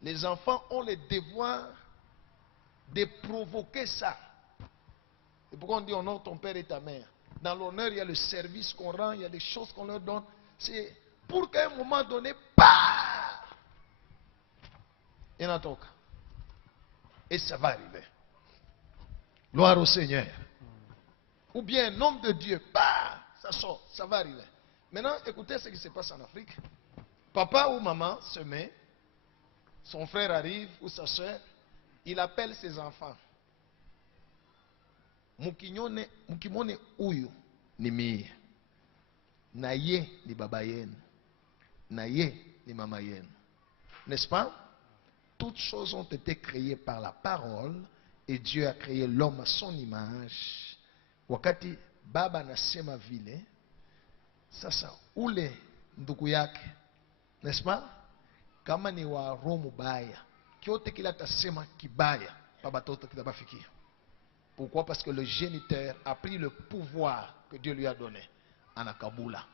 Les enfants ont le devoir de provoquer ça. C'est pourquoi on dit honore ton père et ta mère. Dans l'honneur, il y a le service qu'on rend, il y a des choses qu'on leur donne. C'est pour qu'à un moment donné, bah, il y en a donc. Et ça va arriver. Gloire au Seigneur. Ou bien un homme de Dieu, bah, ça sort, ça va arriver. Maintenant, écoutez ce qui se passe en Afrique. Papa ou maman se met, son frère arrive ou sa soeur, il appelle ses enfants. Mukimone uyu ni mie. Na ye ni baba yenu. Na ye ni mama yenu. N'est-ce pas? Toutes choses ont été créées par la parole et Dieu a créé l'homme à son image. Wakati baba nasema vile, sasa ule ndugu yake, n'est-ce pas? Kama ni wa roho mubaya, kyote kila tasema kibaya, baba toto kitabafikia. Pourquoi? Parce que le géniteur a pris le pouvoir que Dieu lui a donné. Anakabula.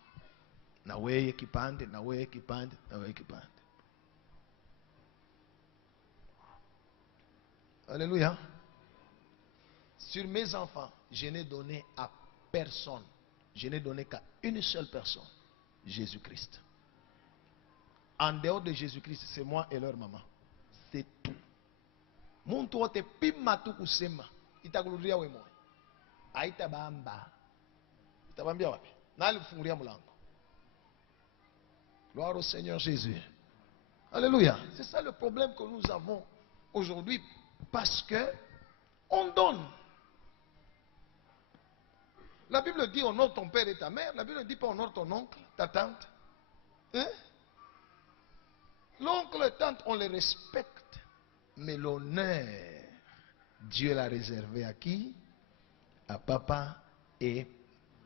Na weye kipande, na weye kipande, na weye kipande. Alléluia. Sur mes enfants, je n'ai donné à personne. Je n'ai donné qu'à une seule personne. Jésus-Christ. En dehors de Jésus-Christ, c'est moi et leur maman. C'est tout. Mon toit te pimatu kusema. Itakurudia we moyo. Aitabamba. Itabambia wapi? Nali kufungulia mlango. Gloire au Seigneur Jésus. Alléluia. C'est ça le problème que nous avons aujourd'hui parce que on donne. La Bible dit honore ton père et ta mère. La Bible ne dit pas honore ton oncle, ta tante. Hein? L'oncle et tante, on les respecte. Mais l'honneur, Dieu l'a réservé à qui? À papa. Et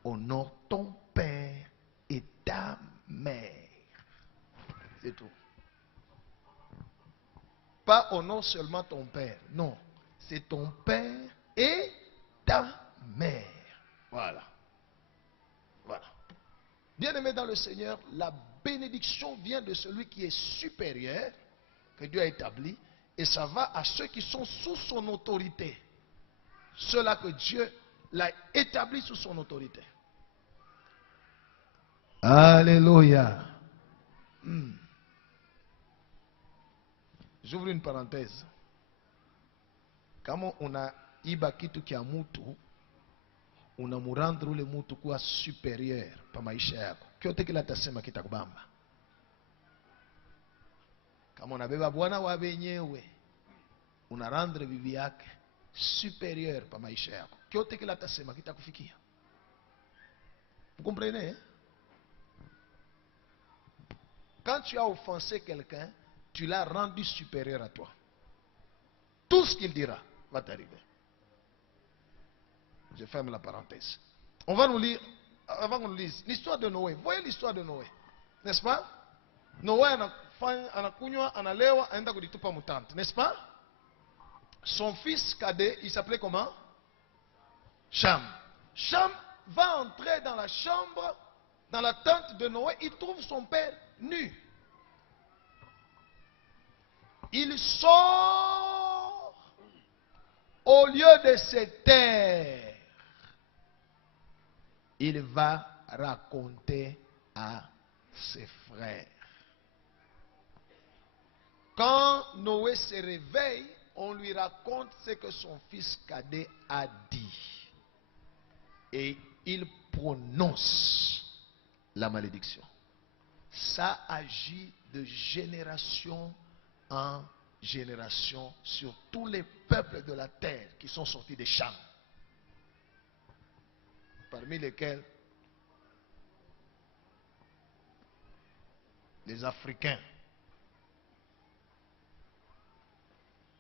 honore ton père et ta mère. C'est tout. Pas honore seulement ton père. Non. C'est ton père et ta mère. Voilà. Voilà. Bien-aimé dans le Seigneur, la bénédiction vient de celui qui est supérieur, que Dieu a établi, et ça va à ceux qui sont sous son autorité. Ceux-là que Dieu l'a établi sous son autorité. Alléluia. J'ouvre une parenthèse. Kama unaiba kitu kia mutu, unamurandra ule mutu kuwa superior pa maisha yako. Kyote kila atasema kitakubamba. Kama unabeba bwana wa wenyewe, unarandre bibi yake superior pa maisha yako. Kyote kila atasema kitakufikia. Vous comprenez? Quand tu as offensé quelqu'un, tu l'as rendu supérieur à toi. Tout ce qu'il dira va t'arriver. Je ferme la parenthèse. On va nous lire, avant qu'on nous lise, l'histoire de Noé. Voyez l'histoire de Noé. N'est-ce pas? Noé anakunywa, analewa, aenda kuditupa mutante. N'est-ce pas? Son fils cadet, il s'appelait comment? Cham. Cham va entrer dans la chambre, dans la tente de Noé. Il trouve son père nu. Il sort au lieu de se taire. Il va raconter à ses frères. Quand Noé se réveille, on lui raconte ce que son fils cadet a dit. Et il prononce la malédiction. Ça agit de génération en génération sur tous les peuples de la terre qui sont sortis des champs, parmi lesquels les Africains.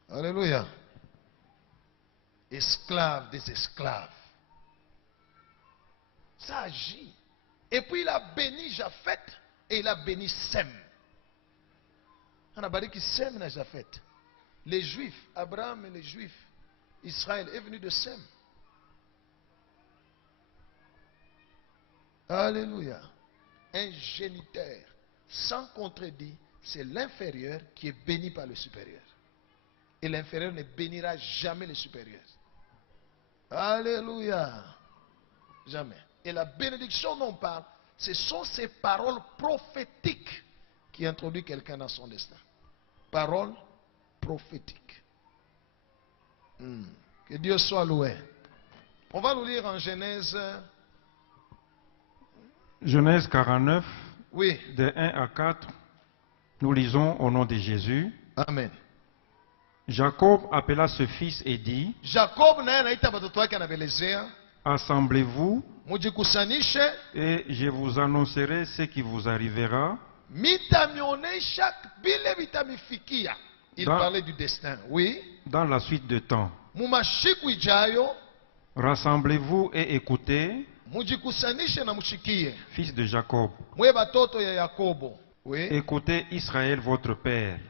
Alléluia. Esclaves des esclaves. Ça agit. Et puis il a béni Japheth et il a béni Sem. On a barré qui Sem n'a Japheth. Les Juifs, Abraham et les Juifs, Israël est venu de Sem. Alléluia. Un géniteur sans contredit, c'est l'inférieur qui est béni par le supérieur. Et l'inférieur ne bénira jamais le supérieur. Alléluia. Jamais. Et la bénédiction dont on parle, ce sont ces paroles prophétiques qui introduisent quelqu'un dans son destin. Paroles prophétiques. Que Dieu soit loué. On va nous lire en Genèse. Genèse 49, oui. De 1 à 4. Nous lisons au nom de Jésus. Amen. Jacob appela ce fils et dit, Jacob, assemblez-vous et je vous annoncerai ce qui vous arrivera. Il parlait du destin, oui. Dans la suite de temps. Rassemblez-vous et écoutez, fils de Jacob. Oui. Écoutez Israël votre père.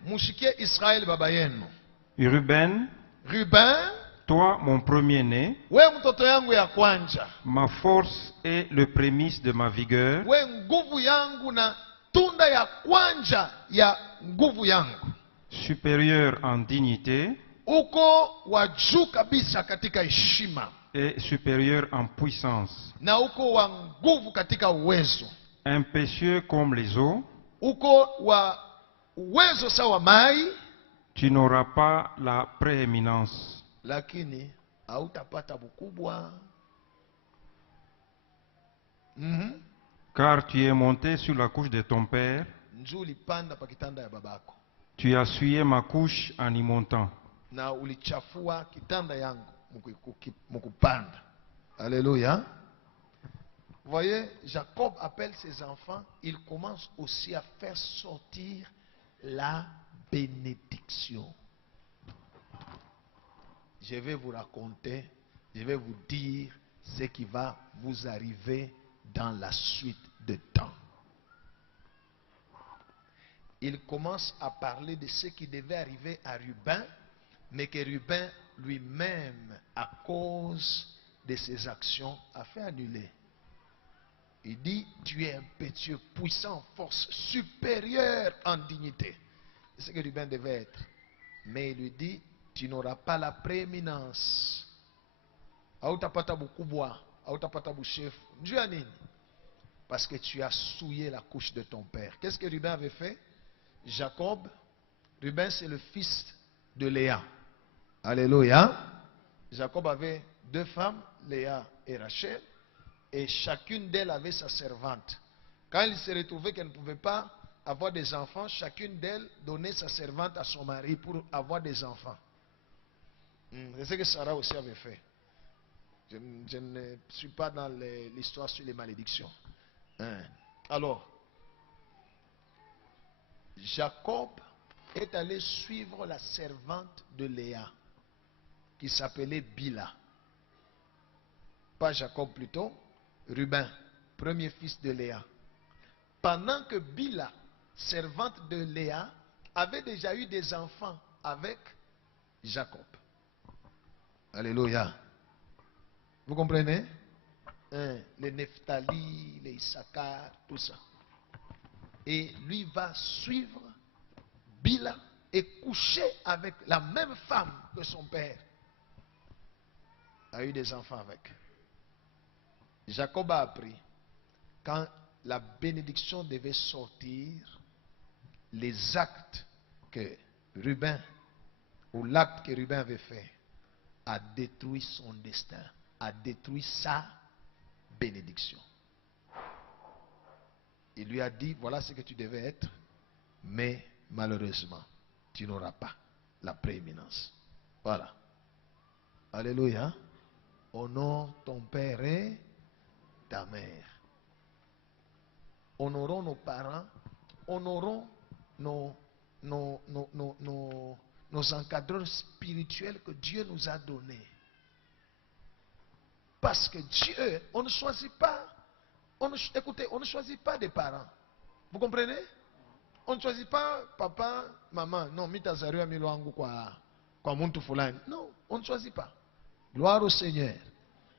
Ruben, toi mon premier-né, ma force et le prémisse de ma vigueur, supérieur en dignité et supérieur en puissance, impétueux comme les eaux, tu n'auras pas la prééminence. Lakini hautapata bukubwa. Car tu es monté sur la couche de ton père. Njuli panda pa kitanda ya babako. Tu as essuyé ma couche en y montant. Na ulichafua kitanda yangu mukupanda. Alléluia. Voyez, Jacob appelle ses enfants, il commence aussi à faire sortir la bénédiction. Je vais vous raconter, je vais vous dire ce qui va vous arriver dans la suite de temps. Il commence à parler de ce qui devait arriver à Ruben, mais que Ruben lui-même, à cause de ses actions, a fait annuler. Il dit, tu es impétueux, puissant, force, supérieur en dignité. C'est ce que Ruben devait être. Mais il lui dit, tu n'auras pas la prééminence. Hautapata bukubwa, hautapata bushefu. Njua nini? parce que tu as souillé la couche de ton père. Qu'est-ce que Ruben avait fait? Jacob, Ruben c'est le fils de Léa. Alléluia. Jacob avait 2 femmes, Léa et Rachel, et chacune d'elles avait sa servante. Quand il s'est retrouvé qu'elle ne pouvait pas avoir des enfants, chacune d'elles donnait sa servante à son mari pour avoir des enfants. C'est ce que Sarah aussi avait fait. Je ne suis pas dans l'histoire sur les malédictions. Alors, Jacob est allé suivre la servante de Léa, qui s'appelait Bila. Pas Jacob plutôt, Ruben, premier fils de Léa. Pendant que Bila, servante de Léa, avait déjà eu des enfants avec Jacob. Alléluia. Vous comprenez? Les Nephtali, les Issachar, tout ça. Et lui va suivre Bila et coucher avec la même femme que son père a eu des enfants avec. Jacob a appris, quand la bénédiction devait sortir, les actes que Ruben, ou l'acte que Ruben avait fait, a détruit son destin, a détruit sa bénédiction. Il lui a dit, voilà ce que tu devais être, mais malheureusement, tu n'auras pas la prééminence. Voilà. Alléluia. Honore ton père et ta mère. Honorons nos parents, honorons nos encadreurs spirituels que Dieu nous a donnés. Parce que Dieu, on ne choisit pas, écoutez, on ne choisit pas des parents. Vous comprenez? On ne choisit pas papa, maman. Non, mitazaru amiloangu kwa muntu fulani. Non, on ne choisit pas. Gloire au Seigneur.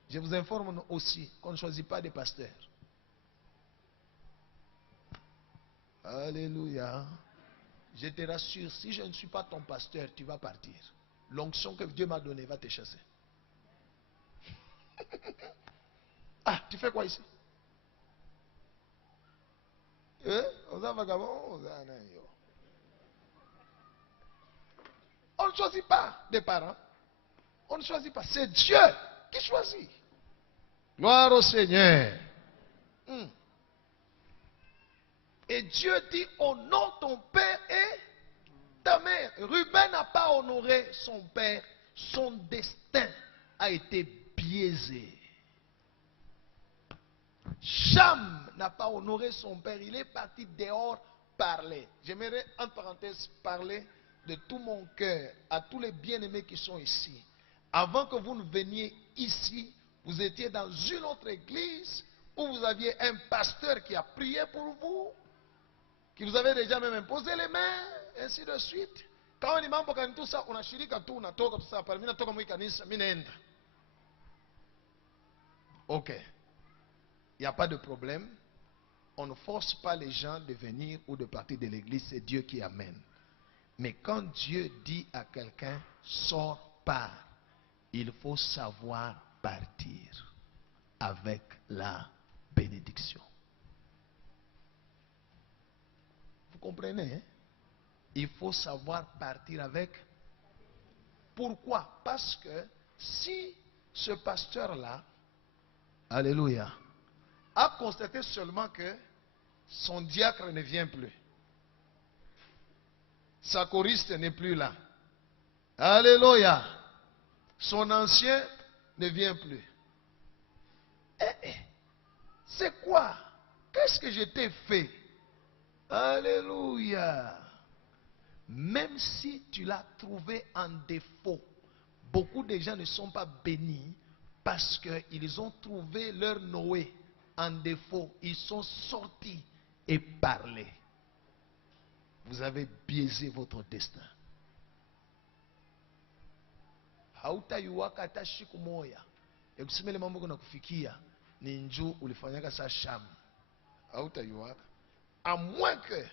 Je vous informe aussi qu'on ne choisit pas des pasteurs. Alléluia. Je te rassure, si je ne suis pas ton pasteur, tu vas partir. L'onction que Dieu m'a donnée va te chasser. Ah, tu fais quoi ici? On ne choisit pas des parents. On ne choisit pas. C'est Dieu qui choisit. Gloire au Seigneur. Et Dieu dit, honore ton père et ta mère. Ruben n'a pas honoré son père. Son destin a été biaisé. Cham n'a pas honoré son père. Il est parti dehors parler. J'aimerais, entre parenthèses, parler de tout mon cœur à tous les bien-aimés qui sont ici. Avant que vous ne veniez ici, vous étiez dans une autre église où vous aviez un pasteur qui a prié pour vous, qui vous avait déjà même imposé les mains, ainsi de suite. Quand on dit mambo kani tout ça, on a shirika tout, on a toka tout ça, par mina toka mwikanisa, minenda. Ok. Il n'y a pas de problème. On ne force pas les gens de venir ou de partir de l'église, c'est Dieu qui amène. Mais quand Dieu dit à quelqu'un, sors, pars, il faut savoir partir avec la bénédiction. Vous comprenez, hein? Il faut savoir partir avec. Pourquoi? Parce que si ce pasteur-là, alléluia, a constaté seulement que son diacre ne vient plus, sa choriste n'est plus là, alléluia, son ancien ne vient plus. C'est quoi? Qu'est-ce que je t'ai fait? Alléluia. Même si tu l'as trouvé en défaut, beaucoup de gens ne sont pas bénis parce qu'ils ont trouvé leur Noé en défaut. Ils sont sortis et parlé. Vous avez biaisé votre destin. Hautaiwaka hata siku moja. Ekusemele mambo kuna kufikia ni njoo ulifanyaka sa sham. Hautaiwaka. À moins que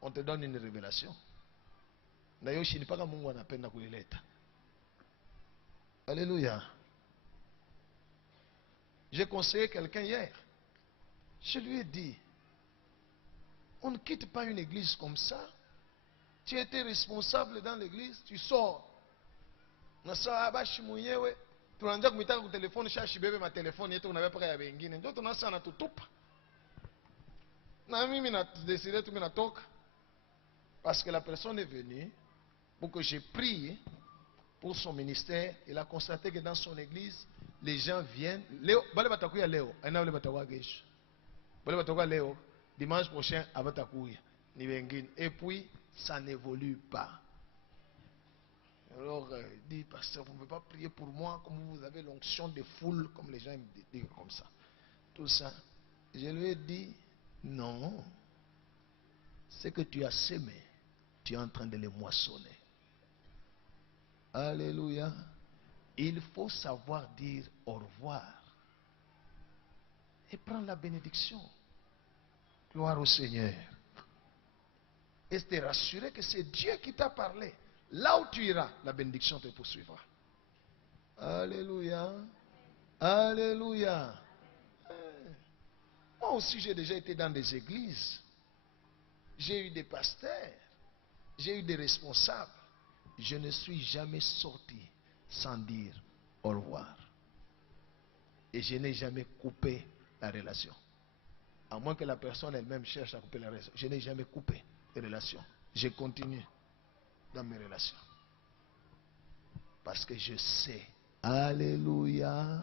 on te donne une révélation. Na yoshi ni paka Mungu anapenda kulileta. Alléluia. J'ai conseillé quelqu'un hier. Je lui ai dit, on ne quitte pas une église comme ça. Tu étais responsable dans l'église, tu sors. Na saa bashi mwenyewe tunaanza kumitaka ku telefoni shashi bebe ma telefoni yetu unaweka paka ya wengine. Ndio tunasa na tutupa. Na mimi na décidé tu mimi natoka parce que la personne est venue pour que je prie pour son ministère. Il a constaté que dans son église, les gens viennent. Léo, bale batakuya leo, aina bale batakuya kesho. Bale batakuya leo, dimanche prochain abatakuya ni wengine. Et puis ça n'évolue pas. Alors, il dit, pasteur, vous ne pouvez pas prier pour moi comme vous avez l'onction de foule, comme les gens disent comme ça. Tout ça. Je lui ai dit, non. Ce que tu as semé, tu es en train de le moissonner. Alléluia. Il faut savoir dire au revoir. Et prendre la bénédiction. Gloire au Seigneur. Et te rassurer que c'est Dieu qui t'a parlé. Là où tu iras, la bénédiction te poursuivra. Alléluia. Alléluia. Moi aussi, j'ai déjà été dans des églises. J'ai eu des pasteurs. J'ai eu des responsables. Je ne suis jamais sorti sans dire au revoir. Et je n'ai jamais coupé la relation. À moins que la personne elle-même cherche à couper la relation. Je n'ai jamais coupé les relations. Je continue dans mes relations. Parce que je sais, alléluia,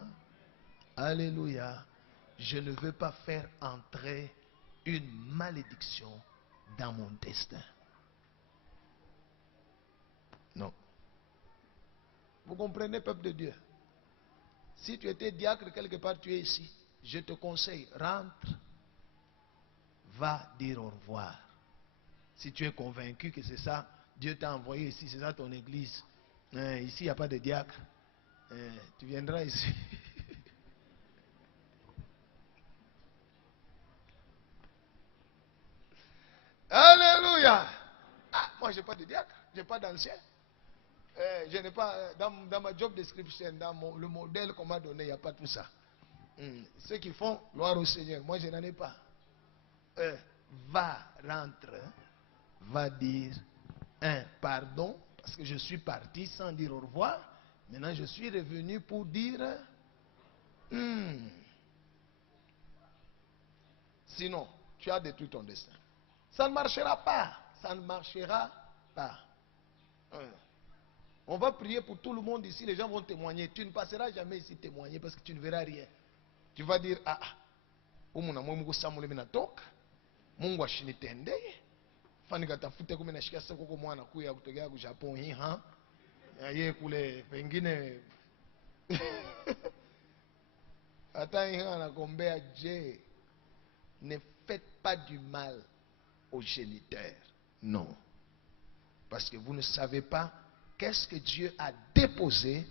alléluia, je ne veux pas faire entrer une malédiction dans mon destin. Non. Vous comprenez, peuple de Dieu? Si tu étais diacre quelque part, tu es ici. Je te conseille, rentre, va dire au revoir. Si tu es convaincu que c'est ça, Dieu t'a envoyé ici, c'est ça ton église. Ici, il n'y a pas de diacre. Tu viendras ici. Alléluia. Ah, moi, je n'ai pas de diacre, je n'ai pas d'ancien. Je n'ai pas, dans ma job description, dans le modèle qu'on m'a donné, il n'y a pas tout ça. Ceux qui font, gloire au Seigneur, moi je n'en ai pas. Va, rentre, va dire un pardon, parce que je suis parti sans dire au revoir. Maintenant je suis revenu pour dire sinon, tu as détruit ton destin. Ça ne marchera pas. Ça ne marchera pas. On va prier pour tout le monde ici. Les gens vont témoigner. Tu ne passeras jamais ici témoigner parce que tu ne verras rien. Tu vas dire, Mungu ashinitende. Fani katafute kume nashika sasa kuko mwana kuya kutokea ku Japon hii Ye kule pengine hata hii anakombea je. Ne faites pas du mal aux géniteurs. Non. Parce que vous ne savez pas qu'est-ce que Dieu a déposé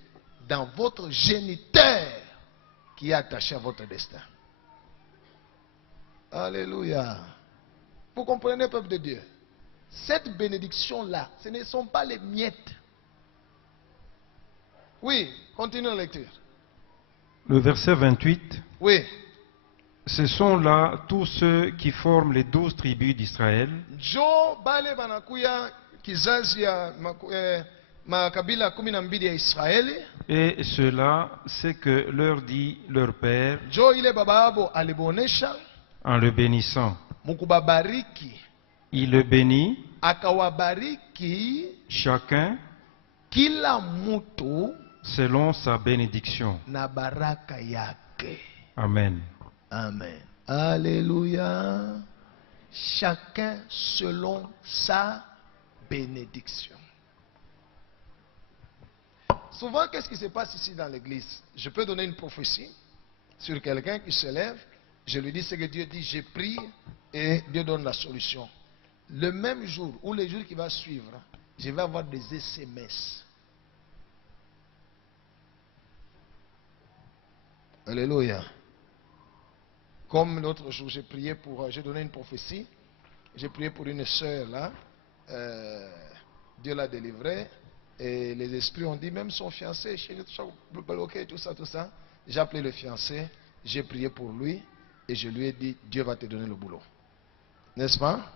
dans votre géniteur qui est attaché à votre destin. Alléluia. Vous comprenez, peuple de Dieu? Cette bénédiction-là, ce ne sont pas les miettes. Oui, continue la lecture. Le verset 28. Oui. Ce sont là tous ceux qui forment les 12 tribus d'Israël. Et cela, c'est que leur dit leur père en le bénissant. Il le bénit chacun selon sa bénédiction. Amen. Amen. Alléluia. Chacun selon sa bénédiction. Souvent, qu'est-ce qui se passe ici dans l'église? Je peux donner une prophétie sur quelqu'un qui se lève. Je lui dis ce que Dieu dit, je prie et Dieu donne la solution. Le même jour ou le jour qui va suivre, je vais avoir des SMS. Alléluia. Comme l'autre jour, j'ai prié pour, j'ai donné une prophétie. J'ai prié pour une sœur là. Dieu l'a délivrée. Et les esprits ont dit, même son fiancé, chez nous, bloqué, tout ça. J'ai appelé le fiancé. J'ai prié pour lui. et je lui ai dit, Dieu va te donner le boulot. N'est-ce pas?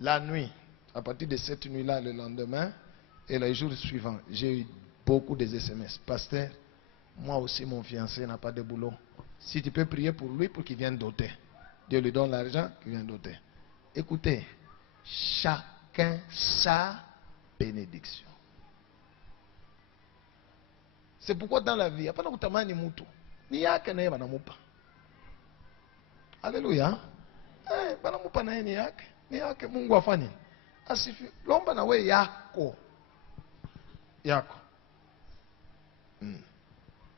La nuit, à partir de cette nuit-là, le lendemain et le jour suivant, j'ai eu beaucoup de SMS. Pasteur, moi aussi mon fiancé n'a pas de boulot. Si tu peux prier pour lui pour qu'il vienne doter. Dieu lui donne l'argent, qu'il vienne doter. Écoutez, chacun sa bénédiction. C'est pourquoi dans la vie, hapana kutamani mtu. Ni yake na yeye banamupa. Alléluia. Banamupa na yeye ni yake. Ni yake Mungu afanye. Asifi. Lomba na wewe yako. Yako.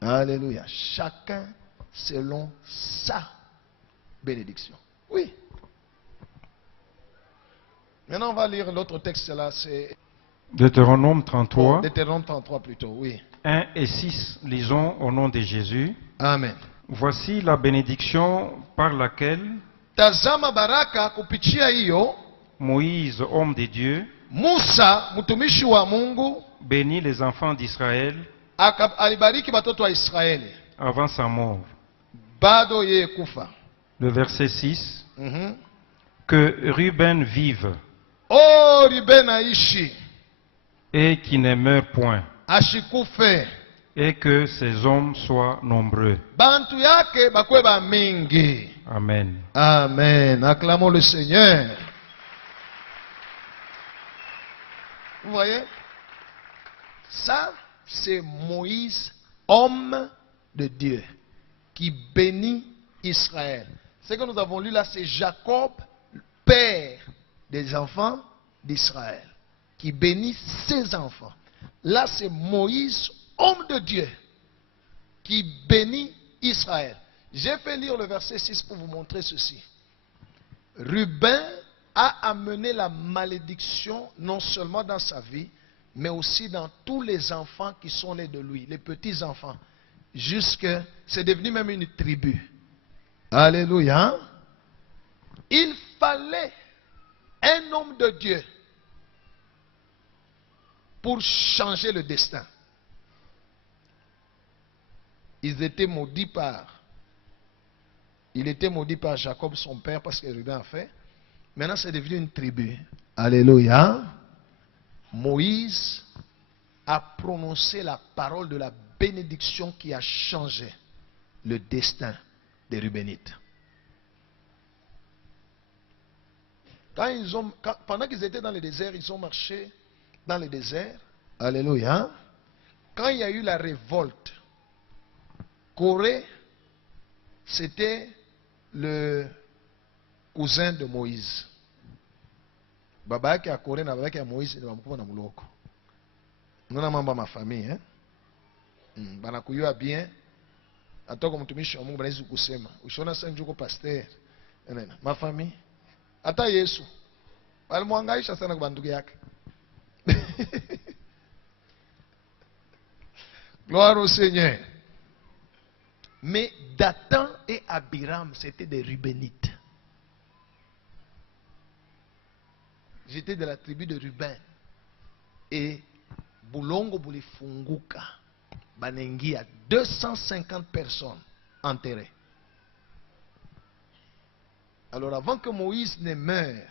Alléluia. Chacun selon sa bénédiction. Oui. Maintenant, on va lire l'autre texte là, c'est Deutéronome 33. Deutéronome 33 plutôt, oui. 1 et 6, lisons au nom de Jésus. Amen. Voici la bénédiction par laquelle Tazama baraka kupitia hiyo Moïse, homme de Dieu, Musa mtumishi wa Mungu bénit les enfants d'Israël alibariki watoto wa Israeli avant sa mort. Bado yeye kufa. Le verset 6. Que Ruben vive. Oh, Ruben aishi. Et qui ne meure point. Ashikufe. Et que ses hommes soient nombreux. Bantu yake bakwe ba mingi. Amen. Amen. Acclamons le Seigneur. Vous voyez? Ça, c'est Moïse, homme de Dieu, qui bénit Israël. Ce que nous avons lu là, c'est Jacob, père des enfants d'Israël, qui bénit ses enfants. Là, c'est Moïse, homme de Dieu, qui bénit Israël. J'ai fait lire le verset 6 pour vous montrer ceci. Ruben a amené la malédiction non seulement dans sa vie, mais aussi dans tous les enfants qui sont nés de lui, les petits-enfants. Jusque, c'est devenu même une tribu. Alléluia. Il fallait un homme de Dieu pour changer le destin. Il était maudit par Jacob, son père, parce que Ruben a fait. Maintenant, c'est devenu une tribu. Alléluia. Moïse a prononcé la parole de la bénédiction qui a changé le destin des Rubénites. Pendant qu'ils étaient dans le désert, ils ont marché dans le désert. Alléluia. Quand il y a eu la révolte, Corée, c'était le cousin de Moïse. Baba qui a Corée, na baba qui a Moïse, ne bamkuwa na muloko. Nuna mamba ma famille, hein? Banakuyoa bien. Atoko mtumishi wa Mungu banaweza kusema, ushona sasa njuko pasteur. Ma famille. Hata Yesu alimwangaisha sana kwa ndugu yake. Gloire au Seigneur. Mais Dathan et Abiram, c'était des Rubénites. J'étais de la tribu de Ruben. Et Boulongo Boulifunguka, Banengia, 250 personnes enterrées. Alors avant que Moïse ne meure,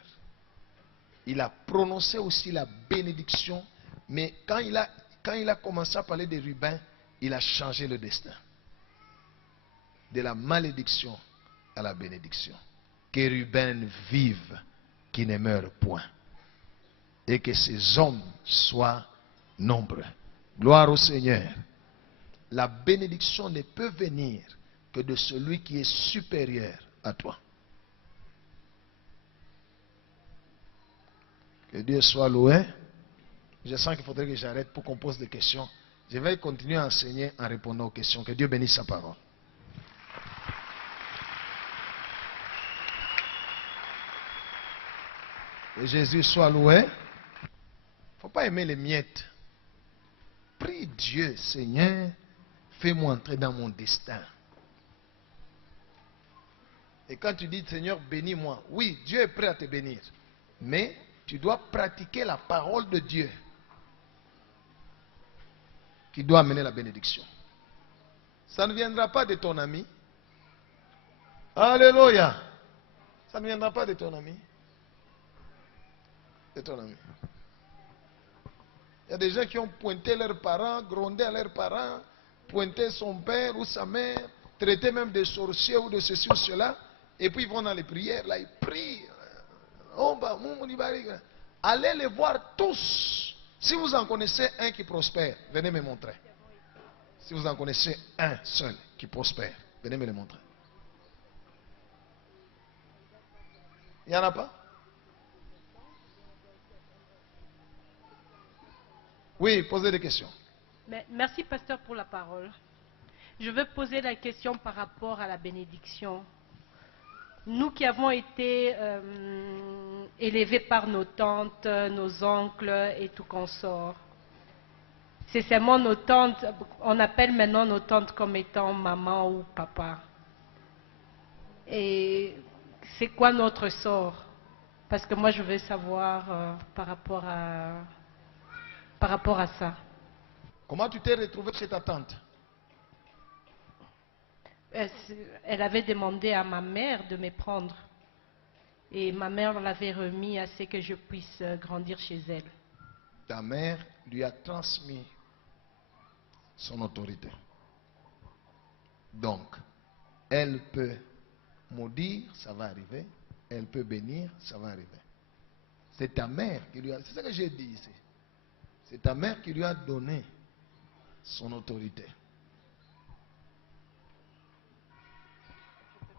il a prononcé aussi la bénédiction. Mais quand il a commencé à parler de Ruben, il a changé le destin. De la malédiction à la bénédiction. Que Ruben vive, qui ne meure point. Et que ses hommes soient nombreux. Gloire au Seigneur. La bénédiction ne peut venir que de celui qui est supérieur à toi. Que Dieu soit loué. Je sens qu'il faudrait que j'arrête pour qu'on pose des questions. Je vais continuer à enseigner en répondant aux questions. Que Dieu bénisse sa parole. Que Jésus soit loué. Il ne faut pas aimer les miettes. Prie Dieu, Seigneur, fais-moi entrer dans mon destin. Et quand tu dis, Seigneur, bénis-moi, oui, Dieu est prêt à te bénir. Mais tu dois pratiquer la parole de Dieu qui doit amener la bénédiction. Ça ne viendra pas de ton ami, Alléluia. Ça ne viendra pas de ton ami. De ton ami. Il y a des gens qui ont pointé leurs parents, grondé à leurs parents, pointé son père ou sa mère, traité même de sorciers ou de ceci ou cela, et puis ils vont dans les prières, là ils prient. Allez les voir tous. Si vous en connaissez un qui prospère, venez me montrer. Si vous en connaissez un seul qui prospère, venez me le montrer. Il n'y en a pas? Oui, posez des questions. Merci, pasteur, pour la parole. Je veux poser la question par rapport à la bénédiction. Nous qui avons été élevés par nos tantes, nos oncles et tout consort, c'est seulement nos tantes, on appelle maintenant nos tantes comme étant maman ou papa. Et c'est quoi notre sort? Parce que moi je veux savoir par rapport à ça. Comment tu t'es retrouvé chez ta tante? Elle avait demandé à ma mère de me prendre. Et ma mère l'avait remis à ce que je puisse grandir chez elle. Ta mère lui a transmis son autorité. Donc, elle peut maudire, ça va arriver. Elle peut bénir, ça va arriver. C'est ta mère qui lui a... C'est ça que j'ai dit ici. C'est ta mère qui lui a donné son autorité.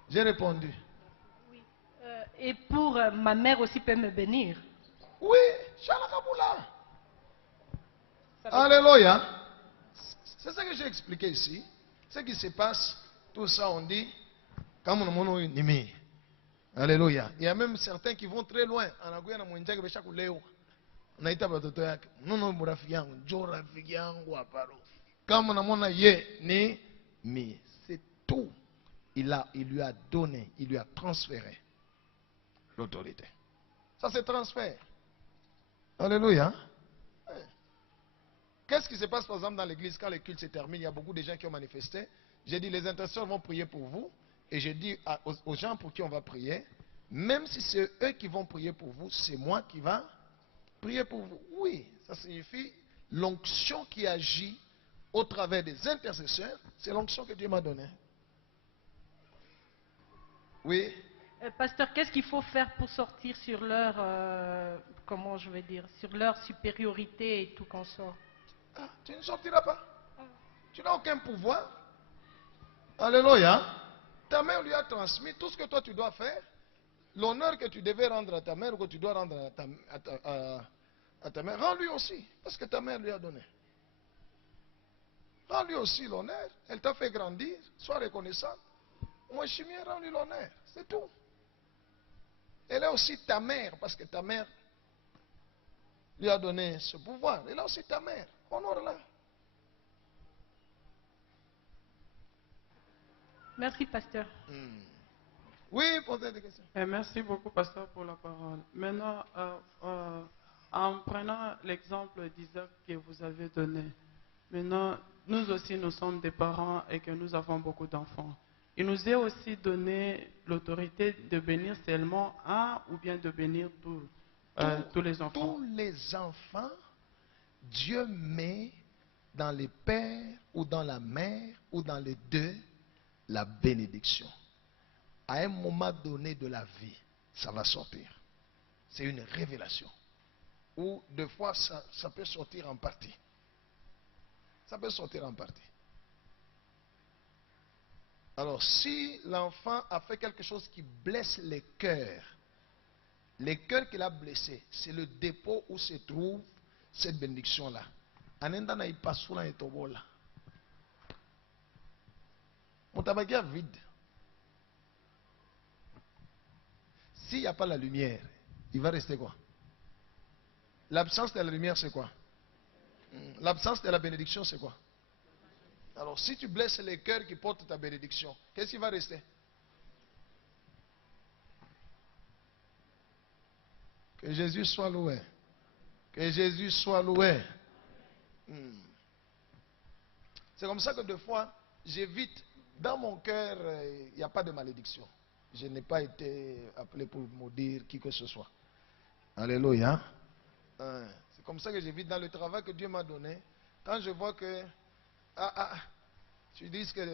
J'ai répondu. Oui. Et pour ma mère aussi peut me bénir. Oui, Shalakaboula. Alléluia. C'est ça que j'ai expliqué ici. Ce qui se passe, tout ça on dit, comme on dit, alléluia. Il y a même certains qui vont très loin. C'est tout. Il lui a donné, il lui a transféré l'autorité. Ça se transfère. Alléluia. Qu'est-ce qui se passe par exemple dans l'église quand le culte se termine? Il y a beaucoup de gens qui ont manifesté. J'ai dit les intercesseurs vont prier pour vous. Et j'ai dit aux gens pour qui on va prier, même si c'est eux qui vont prier pour vous, c'est moi qui va prier pour vous. Oui, ça signifie l'onction qui agit au travers des intercesseurs, c'est l'onction que Dieu m'a donnée. Oui. Pasteur, qu'est-ce qu'il faut faire pour sortir sur leur, comment je vais dire, sur leur supériorité et tout consort? Ah, tu ne sortiras pas. Tu n'as aucun pouvoir. Alléluia. Ta mère lui a transmis tout ce que toi tu dois faire. L'honneur que tu devais rendre à ta mère ou que tu dois rendre à ta mère, rends-lui aussi. Parce que ta mère lui a donné. Rends-lui aussi l'honneur. Elle t'a fait grandir. Sois reconnaissant. Moi, chimien, rends-lui l'honneur. C'est tout. Elle est aussi ta mère. Parce que ta mère lui a donné ce pouvoir. Elle est aussi ta mère. Honore-la. Merci, pasteur. Oui, posez des questions. Merci beaucoup, pasteur, pour la parole. Maintenant, en prenant l'exemple d'Isaac que vous avez donné, maintenant, nous aussi, nous sommes des parents et que nous avons beaucoup d'enfants. Il nous est aussi donné l'autorité de bénir seulement un ou bien de bénir tous les enfants. Tous les enfants, Dieu met dans les pères ou dans la mère ou dans les deux la bénédiction. À un moment donné de la vie, ça va sortir. C'est une révélation. Ou deux fois, ça peut sortir en partie. Ça peut sortir en partie. Alors, si l'enfant a fait quelque chose qui blesse les cœurs qu'il a blessés, c'est le dépôt où se trouve cette bénédiction-là. Anenda il passe sous la etobola. Mon tabac est vide. S'il n'y a pas la lumière, il va rester quoi? L'absence de la lumière, c'est quoi? L'absence de la bénédiction, c'est quoi? Alors, si tu blesses les cœurs qui portent ta bénédiction, qu'est-ce qui va rester? Que Jésus soit loué. Que Jésus soit loué. C'est comme ça que des fois, j'évite dans mon cœur, il n'y a pas de malédiction. Je n'ai pas été appelé pour maudire qui que ce soit. Alléluia. C'est comme ça que j'évite dans le travail que Dieu m'a donné. Quand je vois que tu dis que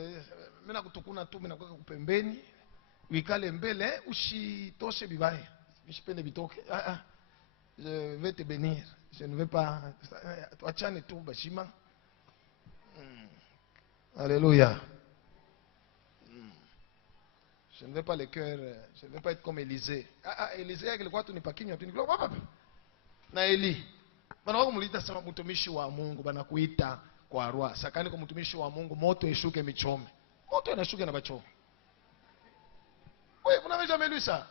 je vais te bénir. Je ne vais pas. Alléluia. Je ne vais pas le cœur. Je ne vais pas être comme Élisée. Élisée avec le quoi tu n'es pas qui na Eli. Bana wako mulita sema mtumishi wa Mungu bana kuita kwa roi. Sakani kwa mtumishi wa Mungu moto ishuke michome. Moto inashuka na bachome. Oui, vous n'avez jamais lu ça?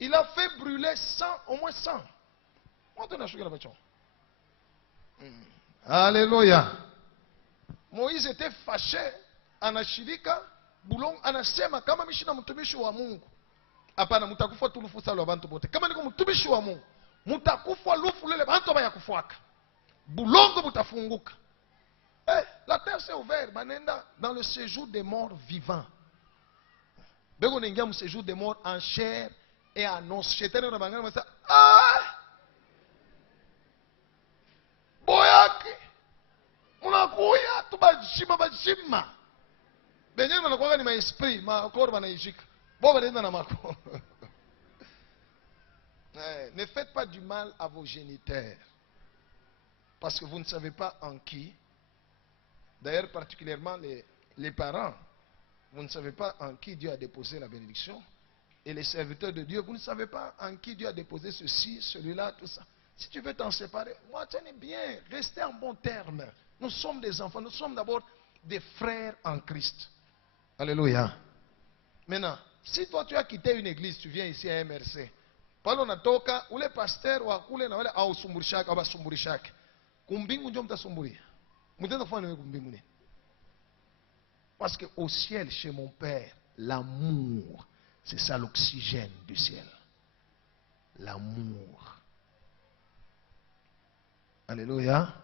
Il a fait brûler 100, au moins 100. Moto inashuka na bachome. Alléluia. Moïse était fâché, anashirika, bulongo anasema kama mishina mtumishi wa Mungu. Hapana, mtakufa tulufu sala abantu bote. Kama niko mtumishi wa Mungu, mutakufa lufu lele bantu baya kufuaka. Bulongo mutafunguka. La terre s'est ouverte, manenda dans le séjour des morts vivants. Bego nengia mu séjour des morts en chair et en os. Shetani na bangana masa boyaki. Munakuya tubajima bajima. Benye manakuwa ni ma esprit, ma corps banaishika. Bo banenda na mako. Ne faites pas du mal à vos géniteurs. Parce que vous ne savez pas en qui. D'ailleurs, particulièrement les parents. Vous ne savez pas en qui Dieu a déposé la bénédiction. Et les serviteurs de Dieu, vous ne savez pas en qui Dieu a déposé ceci, celui-là, tout ça. Si tu veux t'en séparer, moi, tenez bien, restez en bon terme. Nous sommes des enfants, nous sommes d'abord des frères en Christ. Alléluia. Maintenant, si toi tu as quitté une église, tu viens ici à MRC. Palo natoka, ule pasteur wa kule na wale au sumburishaka, aba sumburishaka. Kumbingu njo mtasumburia. Mutenda kufanya kumbingu ni. Parce que au ciel, chez mon Père, l'amour, c'est ça l'oxygène du ciel. L'amour. Alléluia.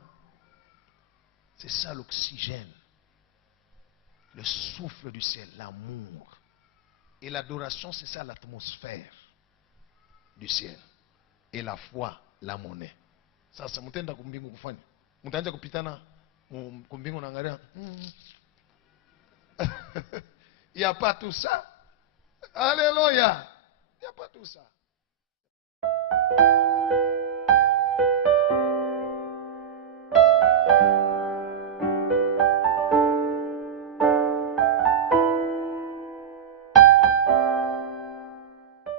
C'est ça l'oxygène. Le souffle du ciel, l'amour. Et l'adoration, c'est ça l'atmosphère du ciel. Et la foi, la monnaie. Ça, c'est mutenda kumbingu kufanya. Mutanja kupitana kumbingu nangaria. Il n'y a pas tout ça. Alléluia. Il n'y a pas tout ça.